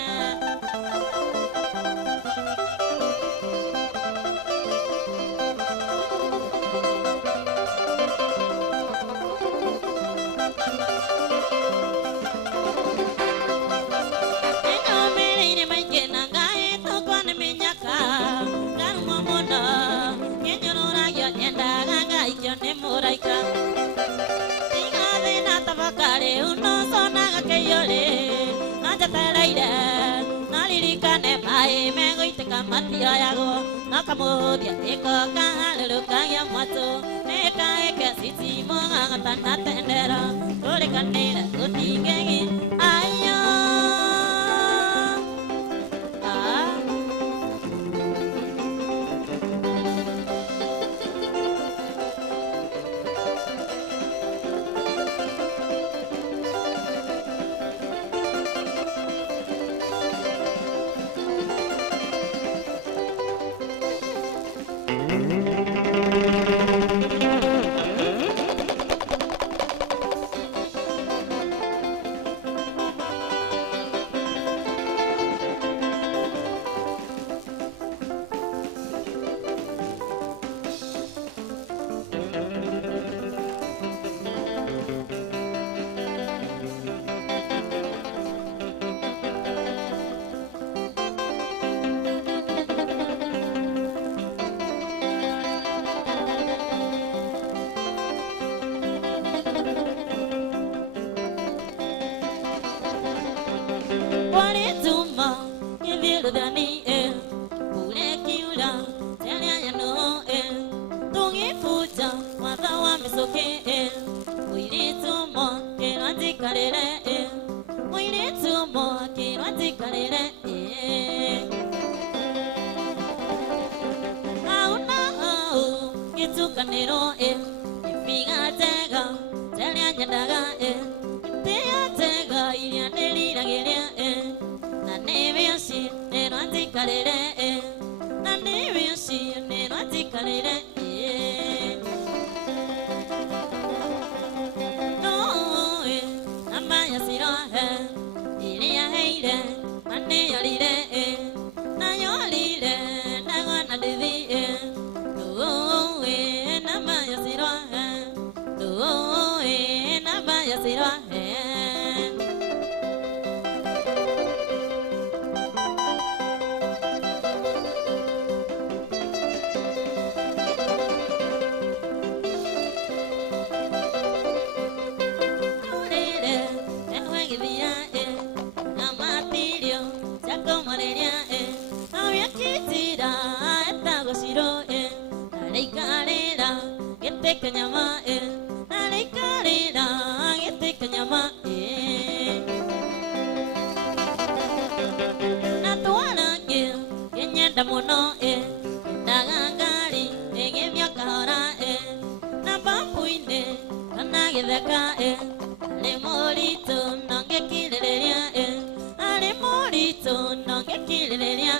Nakamudia eko kalulu kaya moto eka eka sisi monga gatana tendera tore kanera utingegi ayo. karere Moire tumo kirwati karere Auna au Kitu kanero Ifiga tega Telia nyandaga Tea tega Ilia delira gelia Nane viashi Nerwati karere Nane viashi Nerwati karere Kanyama nalikarira gete kanyama natwana ke kenyenda muno ndagangari egemya kahora nabampuine kana getheka ale morito nonge kirereria ale morito nonge kirereria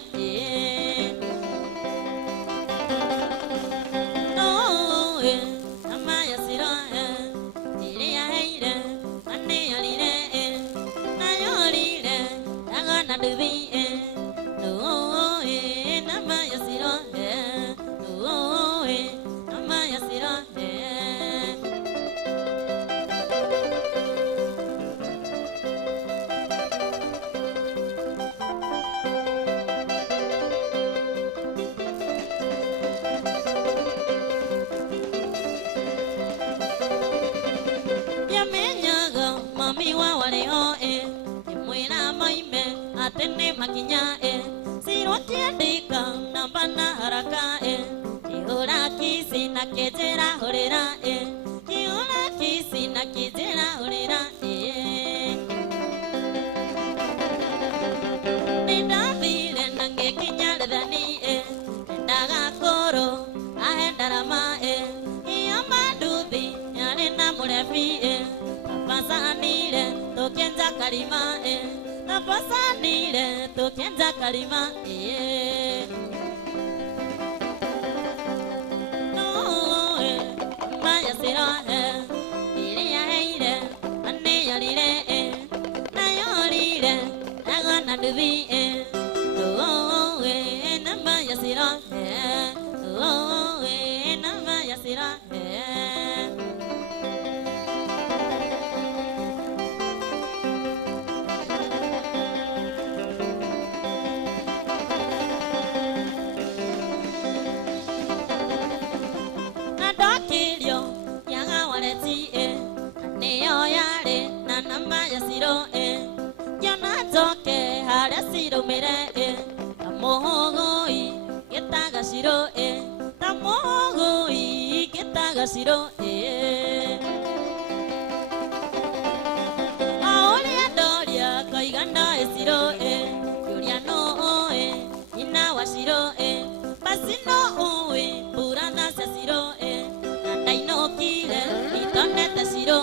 Atene makinya sirotia dika nambana haraka ihora kisi na kejera horera ihora kisi na kejera horera Nidavile nange kinyadani ndaga koro ahendarama iyamaduthi nyane na murefi pasanire tokenza karima Napasanire tokenza karima No maya sira iria heire ane yarire na yorire agana duvi No na maya sira No na maya sira Toke hara siro mere tamohogoi getaga siro tamohogoi getaga siro Aole adoria kaiganda esiro Yuria no ina wasiro Basino purana siro Nandai no kire itoneta siro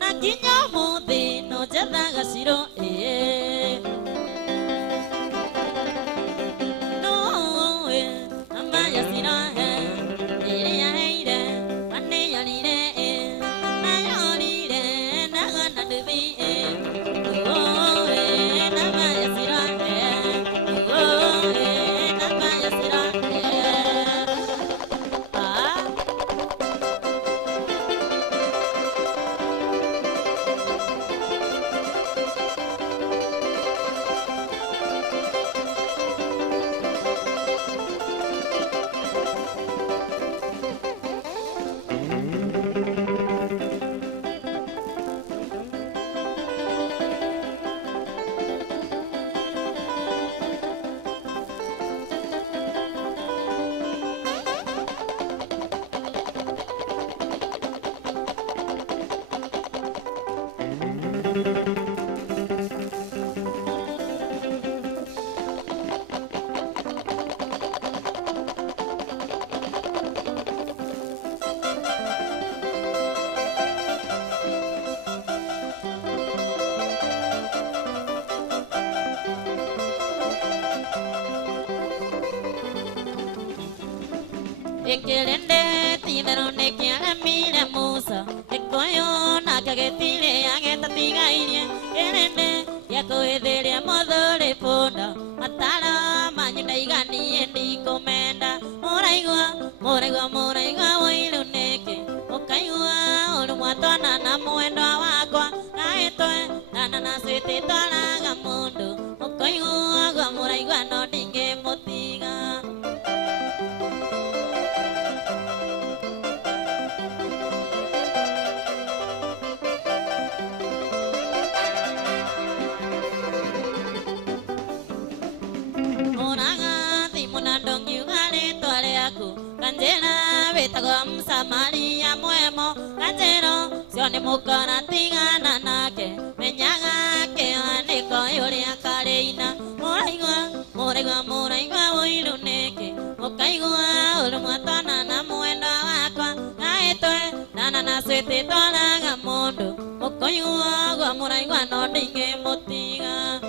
Nakinya mude no jadaga siro Ekelende tinero nekiana mira musa Ekoyo nakagetile ageta tigairia Kelende yako edele modore ponda Matala manyunda igani endi komenda Moraigwa wailuneke Okaigwa olumwatona na muendo wakwa Naetoe nana swete twalaga mundu Okaigwa gwa moraigwa no dinge motiga Kanjena betagwa msamaria mwemo Kanjeno sione mukana tingana nake Menyaga ke aneko yore akareina Moraigwa uiluneke Okaigwa ulumwatona na muendo wakwa Naetoe nana swete twalaga mundu Okaigwa gwa moraigwa no dinge motiga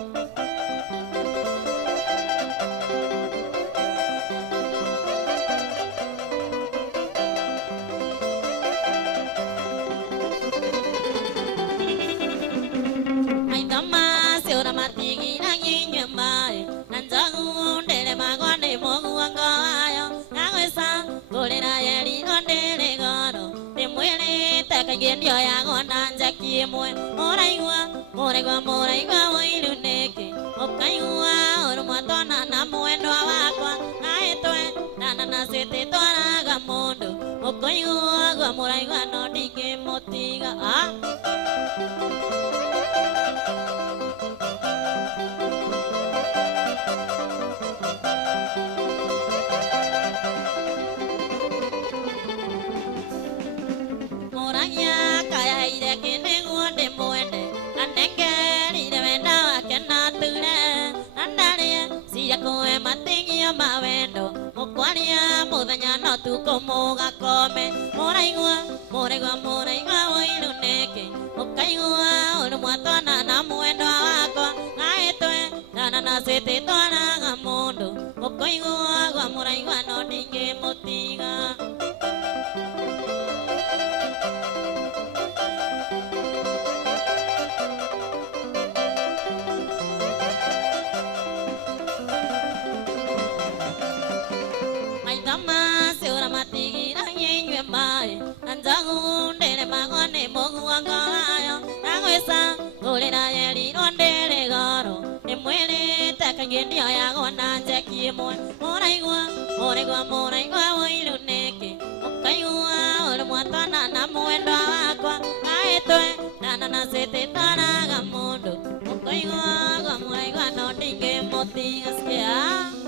Ndio ya gona njaki mwe moraigwa wailuneke Okaigwa olumwatona na muendo wakwa Naetoe nana swete twalaga mundu Okaigwa gwa moraigwa no dinge motiga Mawendo mukwaria muthenya no tukomuga kome moraigwa wailuneke Okaigwa olumwatona na muendo wakwa Naetoe nana swete twalaga mundu Okaigwa gwa moraigwa no dinge motiga Ndele magone mogu wangayo Nangwesa ulina yeli ondele goro Emwele takangendio ya gona njaki mwe Moraigwa wailuneke Okaigwa olumwatona na muendo wakwa Naetoe nana swete twalaga mundu Okaigwa gwa moraigwa no dinge motiga Sikia